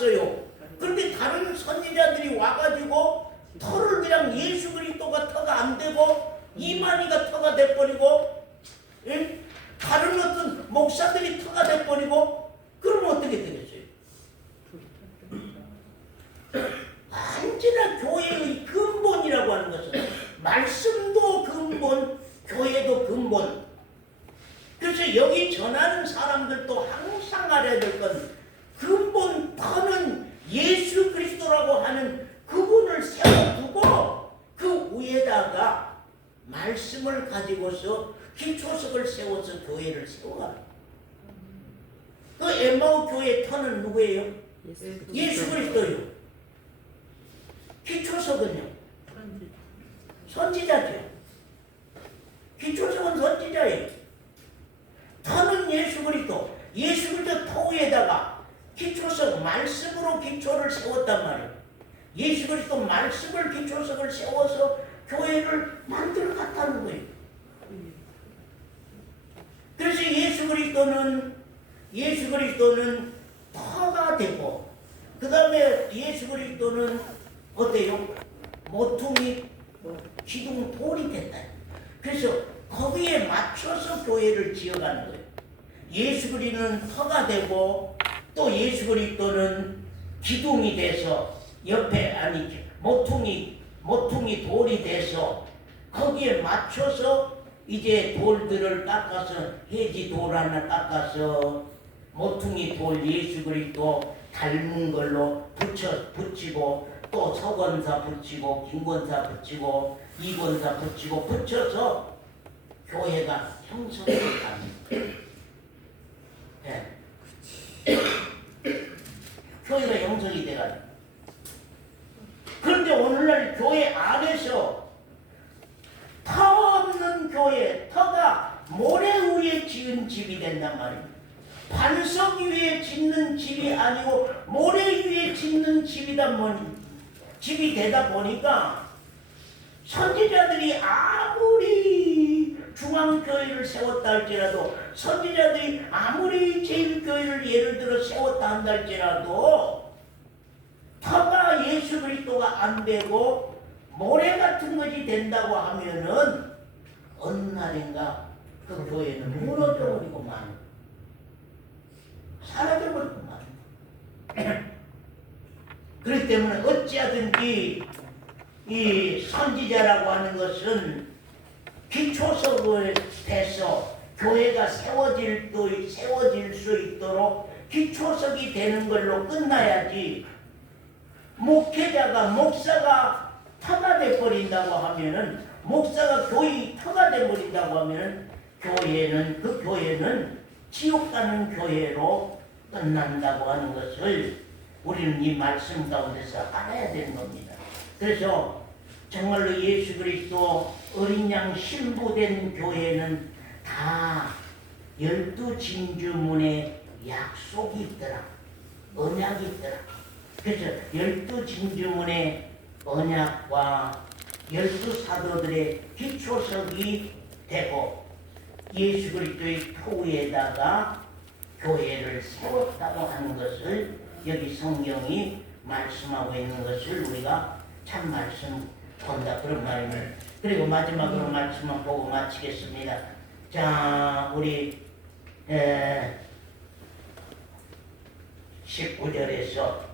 왔어요. 그런데 다른 선지자들이 와가지고 터를 그냥 예수 그리스도가 터가 안 되고 이만희가 터가 돼버리고, 예? 다른 어떤 목사들이 터가 돼버리고, 그러면 어떻게 되겠어요? 언제나 교회의 근본이라고 하는 것은 말씀도 근본, 교회도 근본. 그래서 여기 전하는 사람들도 항상 알아야 될 건 근본 터는 예수 그리스도라고 하는 그분을 세워두고 그 위에다가 말씀을 가지고서 기초석을 세워서 교회를 세워가. 그 엠마오 교회 터는 누구예요? 예수 그리스도요. 기초석은요? 선지자죠. 기초석은 선지자예요. 터는 예수 그리스도. 예수 그리스도 터 위에다가 기초석 말씀으로 기초를 세웠단 말이에요. 예수 그리스도 말씀을 기초석을 세워서 교회를 만들어 갔다는 거예요. 그래서 예수 그리스도는 터가 되고, 그 다음에 예수 그리스도는 어때요? 모퉁이 기둥 돌이 됐다. 그래서 거기에 맞춰서 교회를 지어가는 거예요. 예수 그리스도는 터가 되고, 또 예수 그리스도는 기둥이 돼서 옆에 모퉁이 돌이 돼서 거기에 맞춰서 이제 돌들을 깎아서 해지 돌 하나 깎아서 모퉁이 돌 예수 그리스도 닮은 걸로 붙이고, 또 서권사 붙이고 김권사 붙이고 이권사 붙여서 교회가 형성이 됩니다. 네. 교회가 형성이 돼가지고. 그런데 오늘날 교회 안에서 터 없는 교회, 터가 모래 위에 지은 집이 된단 말입니다. 반석 위에 짓는 집이 아니고 모래 위에 짓는 집이 되다 보니까 선지자들이 아무리 중앙교회를 세웠다 할지라도, 선지자들이 아무리 제일교회를 예를 들어 세웠다 한다 할지라도 터가 예수 그리스도가 안 되고 모래 같은 것이 된다고 하면은 어느 날인가 그 교회는 무너져 버리고 사라져 버리고 그렇기 때문에 어찌하든지 이 선지자라고 하는 것은 기초석을 대서 교회가 세워질 수 있도록 기초석이 되는 걸로 끝나야지, 목사가 터가 돼버린다고 하면은, 목사가 교회 터가 돼버린다고 하면은 그 교회는 지옥 가는 교회로 끝난다고 하는 것을 우리는 이 말씀 가운데서 알아야 되는 겁니다. 그래서 정말로 예수 그리스도 어린 양 신부된 교회는 다 12진주문에 약속이 있더라. 언약이 있더라. 그래서 12진주문의 언약과 12사도들의 기초석이 되고 예수 그리스도의 표 위에다가 교회를 세웠다고 하는 것을 여기 성경이 말씀하고 있는 것을 우리가 참 말씀 본다, 그런 말입니다. 그리고 마지막으로 말씀을 보고 마치겠습니다. 자, 우리 19절에서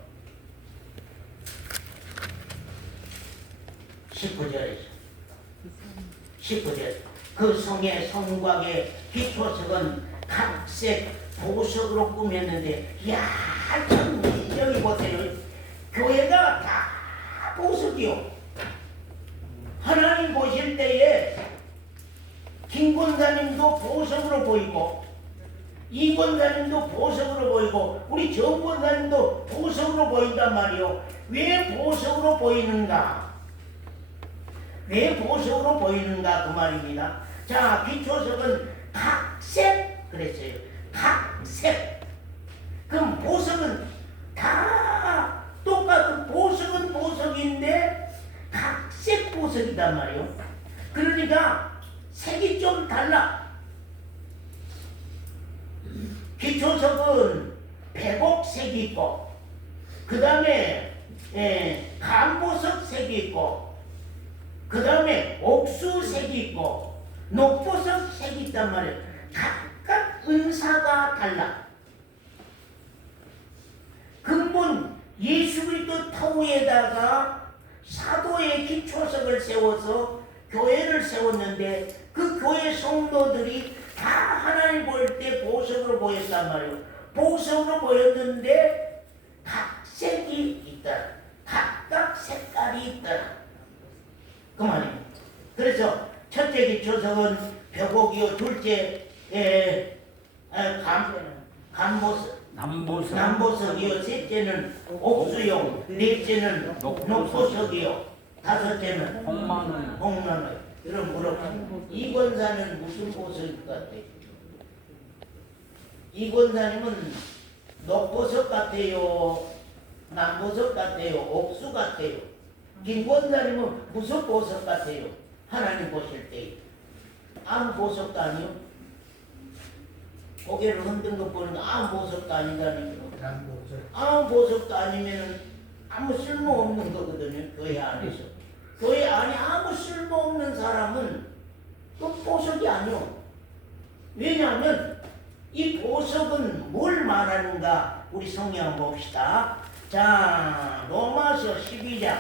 그 성의 성곽의 기초석은 각색 보석으로 꾸몄는데, 참 여기 보세요. 교회가 다 보석이요. 하나님 보실 때에 김권사님도 보석으로 보이고, 이권사님도 보석으로 보이고, 우리 정권사님도 보석으로 보인단 말이요. 왜 보석으로 보이는가? 왜 보석으로 보이는가 그 말입니다. 자, 기초석은 각색 그랬어요. 각색. 그럼 보석은 다 똑같은, 보석은 보석인데 각색 보석이단 말이에요. 그러니까 색이 좀 달라. 기초석은 백옥색이 있고, 그 다음에 감보석 색이 있고, 그 다음에 옥수 색이 있고, 녹보석 색이 있단 말이에요. 각각 은사가 달라. 근본 예수 그리스도 터위에다가 사도의 기초석을 세워서 교회를 세웠는데 그 교회 성도들이 다 하나님 볼 때 보석으로 보였단 말이에요. 보석으로 보였는데 각색이 있다. 각각 색깔이 있다. 그 말이에요. 그래서 첫째 기초석은 벽옥이요, 둘째 감보석, 남보석이요, 셋째는 옥수요, 넷째는 녹보석이요, 다섯째는 홍만호. 그럼 물어봐. 이 권사는 무슨 보석일 것 같아요? 이 권사님은 녹보석 같아요, 남보석 같아요, 옥수 같아요? 김 권사님은 무슨 보석 같아요? 하나님 보실 때 아무 보석도 아니요. 고개를 흔든 것 보는 아무 보석도 아니다니까. 아무 보석도 아니면 아무 쓸모없는 거거든요. 교회 안에서. 교회 안에 아무 쓸모없는 사람은 그 보석이 아니요. 왜냐하면 이 보석은 뭘 말하는가? 우리 성경 봅시다. 자, 로마서 12장.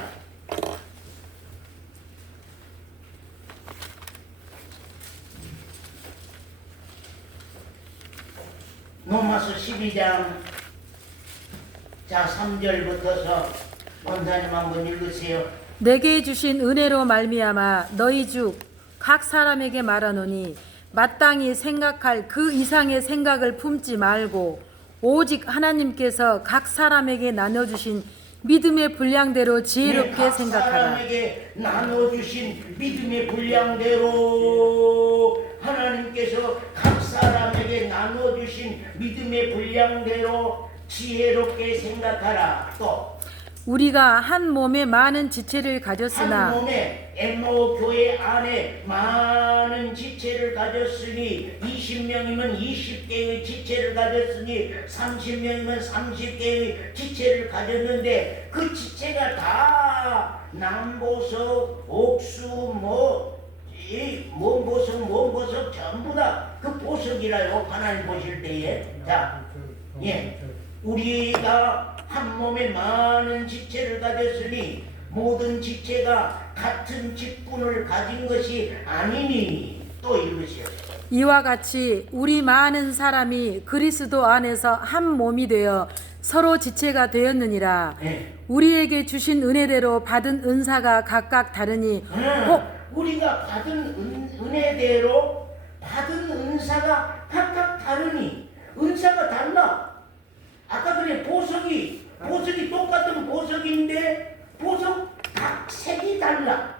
로마서 12장 자 3절부터서 원사님 한번 읽으세요. 내게 주신 은혜로 말미암아 너희 중 각 사람에게 말하노니 마땅히 생각할 그 이상의 생각을 품지 말고 오직 하나님께서 각 사람에게 나눠주신 믿음의 분량대로 지혜롭게 각 생각하라. 사람에게 나눠주신 믿음의 분량대로 하나님께서 각 사람에게 나눠주신 믿음의 분량대로 지혜롭게 생각하라. 또 우리가 한 몸에 많은 지체를 한 가졌으나 몸에 엠마오 교회 안에 많은 지체를 가졌으니 20명이면 20개의 지체를 가졌으니 30명이면 30개의 지체를 가졌는데 그 지체가 다 남보석, 옥수, 몸보석 전부 다 그 보석이라요. 하나님 보실 때에. 자, 우리가 한 몸에 많은 지체를 가졌으니 모든 지체가 같은 직분을 가진 것이 아니니. 또 읽으시오. 이와 같이 우리 많은 사람이 그리스도 안에서 한 몸이 되어 서로 지체가 되었느니라. 우리에게 주신 은혜대로 받은 은사가 각각 다르니 우리가 받은 은혜대로 받은 은사가 각각 다르니. 은사가 달라. 아까 그래 보석이 똑같은 보석인데 보석 각 색이 달라.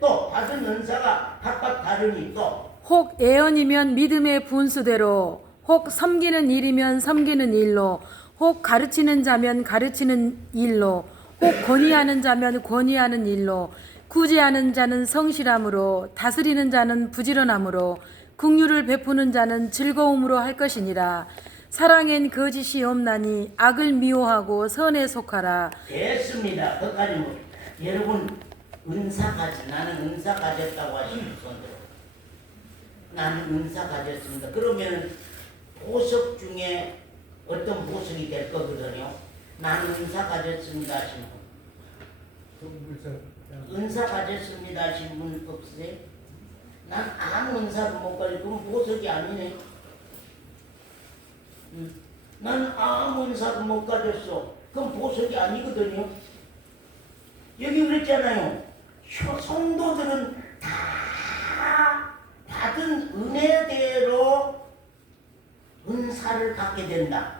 또 받은 은사가 각각 다르니. 또 혹 예언이면 믿음의 분수대로, 혹 섬기는 일이면 섬기는 일로, 혹 가르치는 자면 가르치는 일로, 혹 권위하는 자면 권위하는 일로, 구제하는 자는 성실함으로, 다스리는 자는 부지런함으로, 긍휼을 베푸는 자는 즐거움으로 할 것이니라. 사랑엔 거짓이 없나니 악을 미워하고 선에 속하라. 됐습니다. 거기까지 여러분 은사 나는 은사 가졌다고 하시는 분들. 나는 은사 가졌습니다. 그러면 보석 중에 어떤 보석이 될 거거든요. 나는 은사 가졌습니다 하시는 분. 은사 가졌습니다 하시는 분 없으세요? 난 아무 은사도 못 가지고 그럼 보석이 아니네. 난 아무 은사도 못 가졌어. 그럼 보석이 아니거든요. 여기 그랬잖아요. 성도들은 다 받은 은혜대로 은사를 갖게 된다.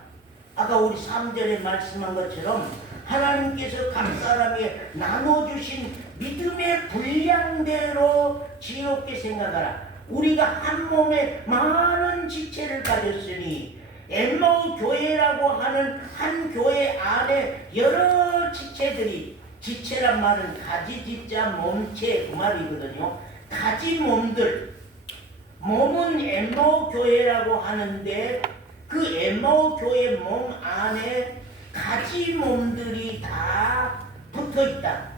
아까 우리 3절에 말씀한 것처럼 하나님께서 각 사람에게 나눠주신 믿음의 분량대로 지혜롭게 생각하라. 우리가 한 몸에 많은 지체를 가졌으니 엠마오 교회라고 하는 한 교회 안에 여러 지체들이, 지체란 말은 가지 지자 몸체 그 말이거든요. 가지 몸들, 몸은 엠마오 교회라고 하는데 그 엠마오 교회 몸 안에 가지 몸들이 다 붙어 있다.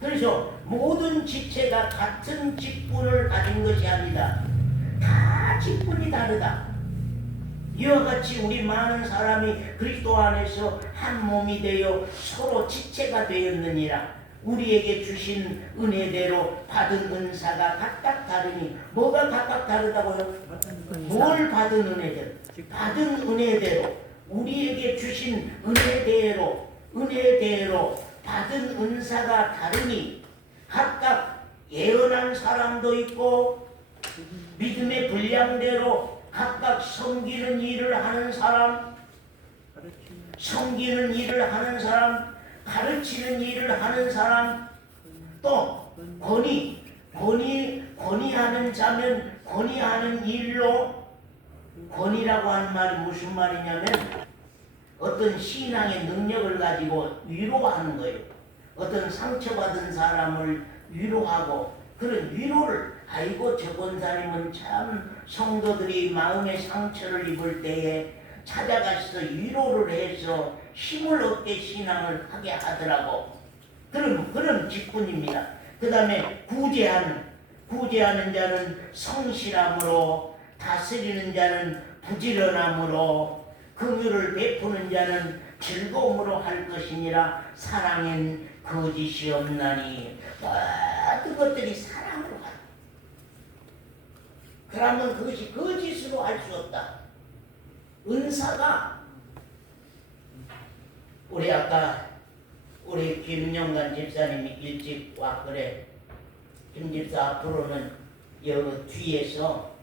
그래서 모든 지체가 같은 직분을 가진 것이 아니다. 다 직분이 다르다. 이와 같이 우리 많은 사람이 그리스도 안에서 한 몸이 되어 서로 지체가 되었느니라. 우리에게 주신 은혜대로 받은 은사가 각각 다르니 뭐가 각각 다르다고요? 뭘 받은 은혜대로? 받은 은혜대로 우리에게 주신 은혜대로 받은 은사가 다르니 각각 예언한 사람도 있고 믿음의 분량대로 각각 섬기는 일을 하는 사람, 가르치는 일을 하는 사람, 또 권위하는 자면 권위하는 일로, 권위라고 하는 말이 무슨 말이냐면 어떤 신앙의 능력을 가지고 위로하는 거예요. 어떤 상처받은 사람을 위로하고, 그런 위로를, 아이고 저 권사님은 참 성도들이 마음의 상처를 입을 때에 찾아가서 위로를 해서 힘을 얻게 신앙을 하게 하더라고. 그런 직분입니다. 그 다음에 구제하는 자는 성실함으로, 다스리는 자는 부지런함으로, 긍휼을 베푸는 자는 즐거움으로 할 것이니라. 사랑엔 거짓이 없나니. 모든 것들이 사랑으로 한다. 그러면 그것이 거짓으로 할 수 없다. 은사가 우리 김영관 집사님이 일찍 왔그래. 김 집사 앞으로는 여기 뒤에서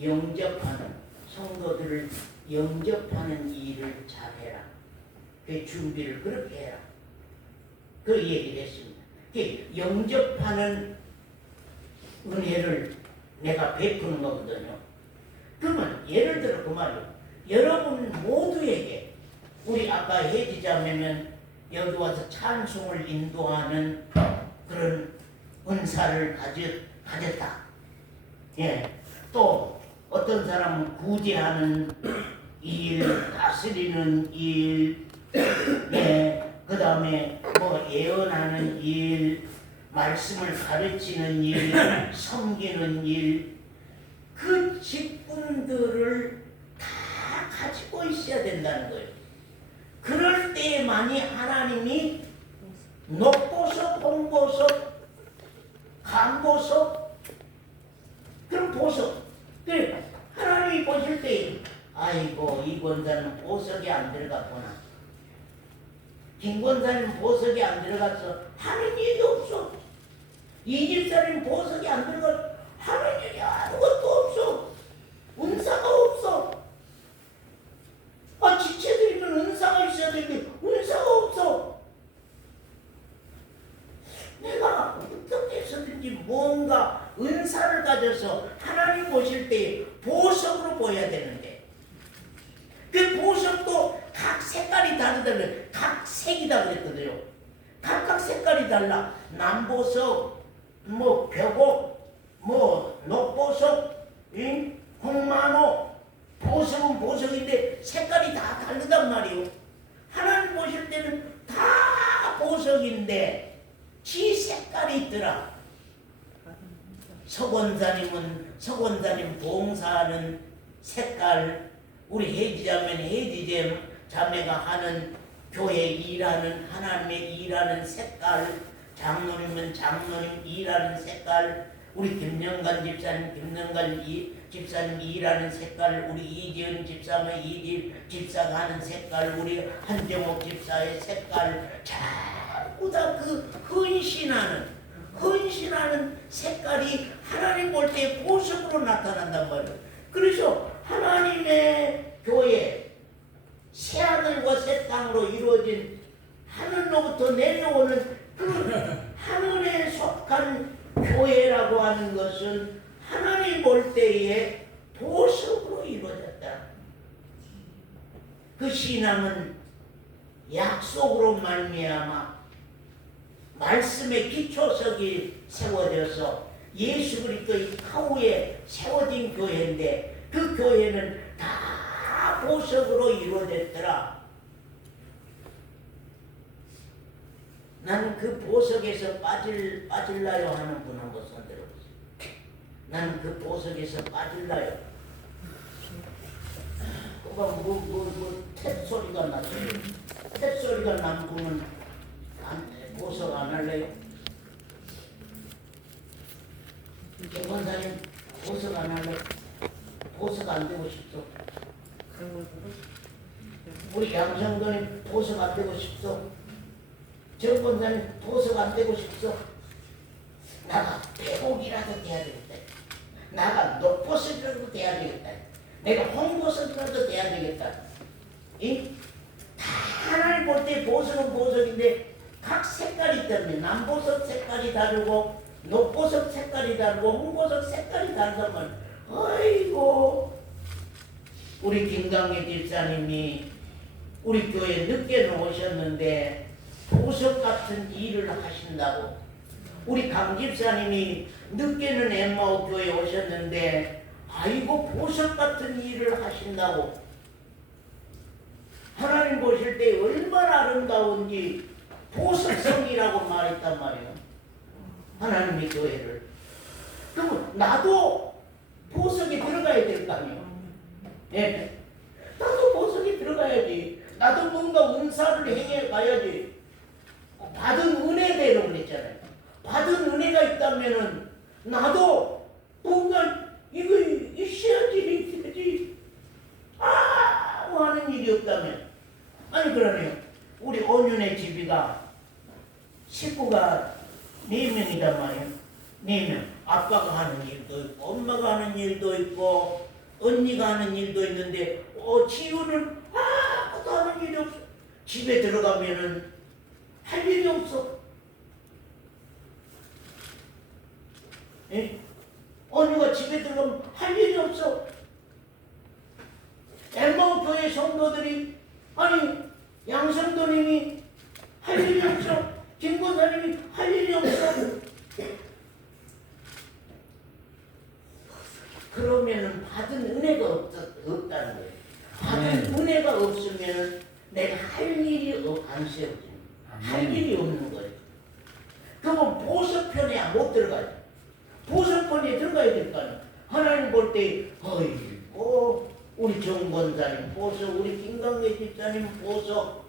영접하는 성도들을 영접하는 일을 잘해라. 그 준비를 그렇게 해라. 그 얘기를 했습니다. 그 영접하는 은혜를 내가 베푸는 거거든요. 그러면 예를 들어 그 말이요. 여러분 모두에게, 우리 아까 혜지자매면 여기 와서 찬송을 인도하는 그런 은사를 가졌다. 예. 또 어떤 사람은 구제하는 일, 다스리는 일, 예. 그 다음에 뭐 예언하는 일, 말씀을 가르치는 일, 섬기는 일, 그 직분들을 다 가지고 있어야 된다는 거예요. 그럴 때만이 하나님이 녹보석, 홍보석, 간보석, 그런 보석, 그래 하나님이 보실 때 아이고 이 권사는 보석이 안 들어갔구나, 김 권사님 보석이 안 들어갔어 하는 일이 없어. 이 집사님 보석이 안 들어갔어 하는 일이 아무것도 없어. 은사가 없어. 지체들이면 은사가 있어야 되는데 은사가 없어. 내가 어떻게 해서든지 뭔가 은사를 가져서 하나님 보실 때 보석으로 보여야 되는데, 그 보석도 각 색깔이 다르다면 각 색이다 그랬거든요. 각각 색깔이 달라. 남보석, 뭐 벽옥, 뭐 녹보석, 홍만호, 보석은 보석인데 색깔이 다 다르단 말이에요. 하나님 보실 때는 다 보석인데 지 색깔이 있더라. 서권사님 봉사하는 색깔, 우리 혜지자매는 혜지자매가 하는 교회 일하는 하나님의 일하는 색깔, 장로님은 장로님 일하는 색깔, 우리 김영관 집사님 일하는 색깔, 우리 이지은 집사는 집사가 하는 색깔, 우리 한정옥 집사의 색깔, 전부 다 그 헌신하는 색깔이 하나님 볼 때 보석으로 나타난단 말이에요. 그래서 하나님의 교회, 새하늘과 새 땅으로 이루어진 하늘로부터 내려오는 그 하늘에 속한 교회라고 하는 것은 하나님 볼 때에 보석으로 이루어졌다. 그 신앙은 약속으로 말미암아 말씀의 기초석이 세워져서 예수 그리스도의 가우에 세워진 교회인데, 그 교회는 다 보석으로 이루어졌더라. 나는 그 보석에서 빠질라요 하는 분 한번 손 들어보세요. 나는 그 보석에서 빠질라요. 그거 탭 소리가 났어요. 탭 소리가 난 분은 보석 안 할래요? 김권사님 보석 안 할래요? 보석 안 되고 싶소? 우리 양성도님 보석 안 되고 싶소? 정권사님 보석 안 되고 싶소? 나가 배곡이라도 돼야 되겠다. 나가 녹보석이라도 돼야 되겠다. 내가 홍보석이라도 돼야 되겠다. 하나님 볼 때 보석은 보석인데 각 색깔이 때문에 남보석 색깔이 다르고 녹보석 색깔이 다르고 홍보석 색깔이 다르다면 아이고 우리 김강희 집사님이 우리 교회 늦게는 오셨는데 보석 같은 일을 하신다고 우리 강 집사님이 늦게는 엠마오 교회에 오셨는데 아이고 보석 같은 일을 하신다고 하나님 보실 때 얼마나 아름다운지 보석성이라고 말했단 말이에요. 하나님의 교회를. 그럼 나도 보석에 들어가야 될 거 아니에요. 예. 나도 보석에 들어가야지. 나도 뭔가 은사를 행해 가야지. 받은 은혜대로 그랬잖아요. 받은 은혜가 있다면은 나도 뭔가 이거 있어야지. 하는 일이 없다면 아니 그러네요. 우리 온윤의 집이가 식구가 4명이단 말이에요. 4명. 아빠가 하는 일도 있고 엄마가 하는 일도 있고 언니가 하는 일도 있는데 지우는 아무것도 하는 일이 없어. 집에 들어가면은 할 일이 없어. 예? 언니가 집에 들어가면 할 일이 없어. 엠마오 교회 성도들이 아니 양성도님이 할 일이 없어. 김권사님이 할 일이 없어. 그러면은 받은 은혜가 없다는 거예요. 받은 은혜가 없으면 내가 할 일이 안 세워지는 할 일이 없는 거예요. 그러면 보석편에 못 들어가요. 보석편에 들어가야 될 거 아니에요. 하나님 볼 때 어이구 우리 정권사님 보석, 우리 김강래 집사님 보석.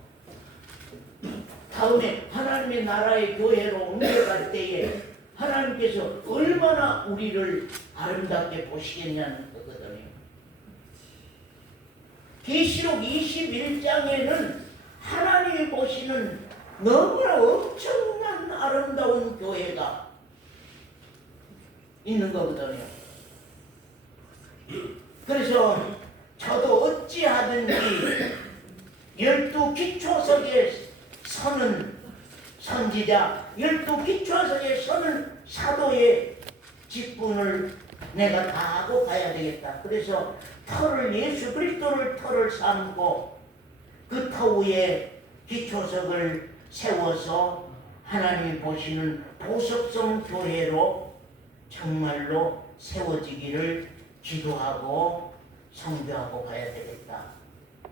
다음에 하나님의 나라의 교회로 옮겨갈 때에 하나님께서 얼마나 우리를 아름답게 보시겠냐는 거거든요. 계시록 21장에는 하나님이 보시는 너무나 엄청난 아름다운 교회가 있는 거거든요. 그래서 저도 어찌하든지 12기초석에 서는 선지자, 12기초석에 서는 사도의 직분을 내가 다 하고 가야 되겠다. 그래서 예수 그리스도를 터를 삼고 그 터 위에 기초석을 세워서 하나님이 보시는 보석성 교회로 정말로 세워지기를 기도하고 성교하고 가야 되겠다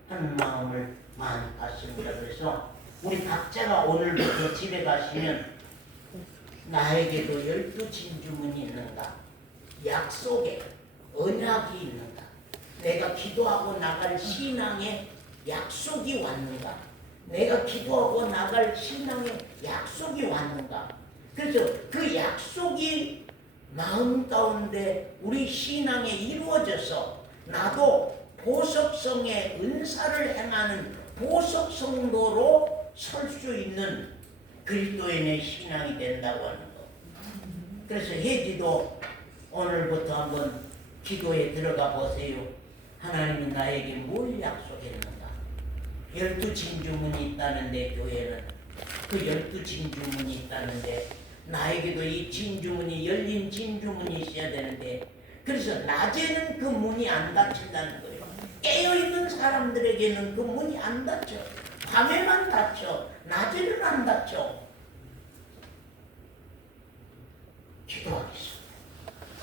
하는 마음을 많이 갖습니다. 그래서 우리 각자가 오늘부터 집에 가시면 나에게도 12진주문이 있는가? 약속에 언약이 있는가? 내가 기도하고 나갈 신앙의 약속이 왔는가? 내가 기도하고 나갈 신앙의 약속이 왔는가? 그래서 그 약속이 마음 가운데 우리 신앙에 이루어져서 나도 보석성의 은사를 행하는 보석성도로 설 수 있는 그리스도인의 신앙이 된다고 하는 거. 그래서 혜지도 오늘부터 한번 기도에 들어가 보세요. 하나님이 나에게 뭘 약속했는가? 12진주문이 있다는데 교회는 그 12진주문이 있다는데 나에게도 이 진주문이 열린 진주문이 있어야 되는데 그래서 낮에는 그 문이 안 닫힌다는 거예요. 깨어있는 사람들에게는 그 문이 안 닫혀. 밤에만 닫혀. 낮에는 안 닫혀. 기도하겠습니다.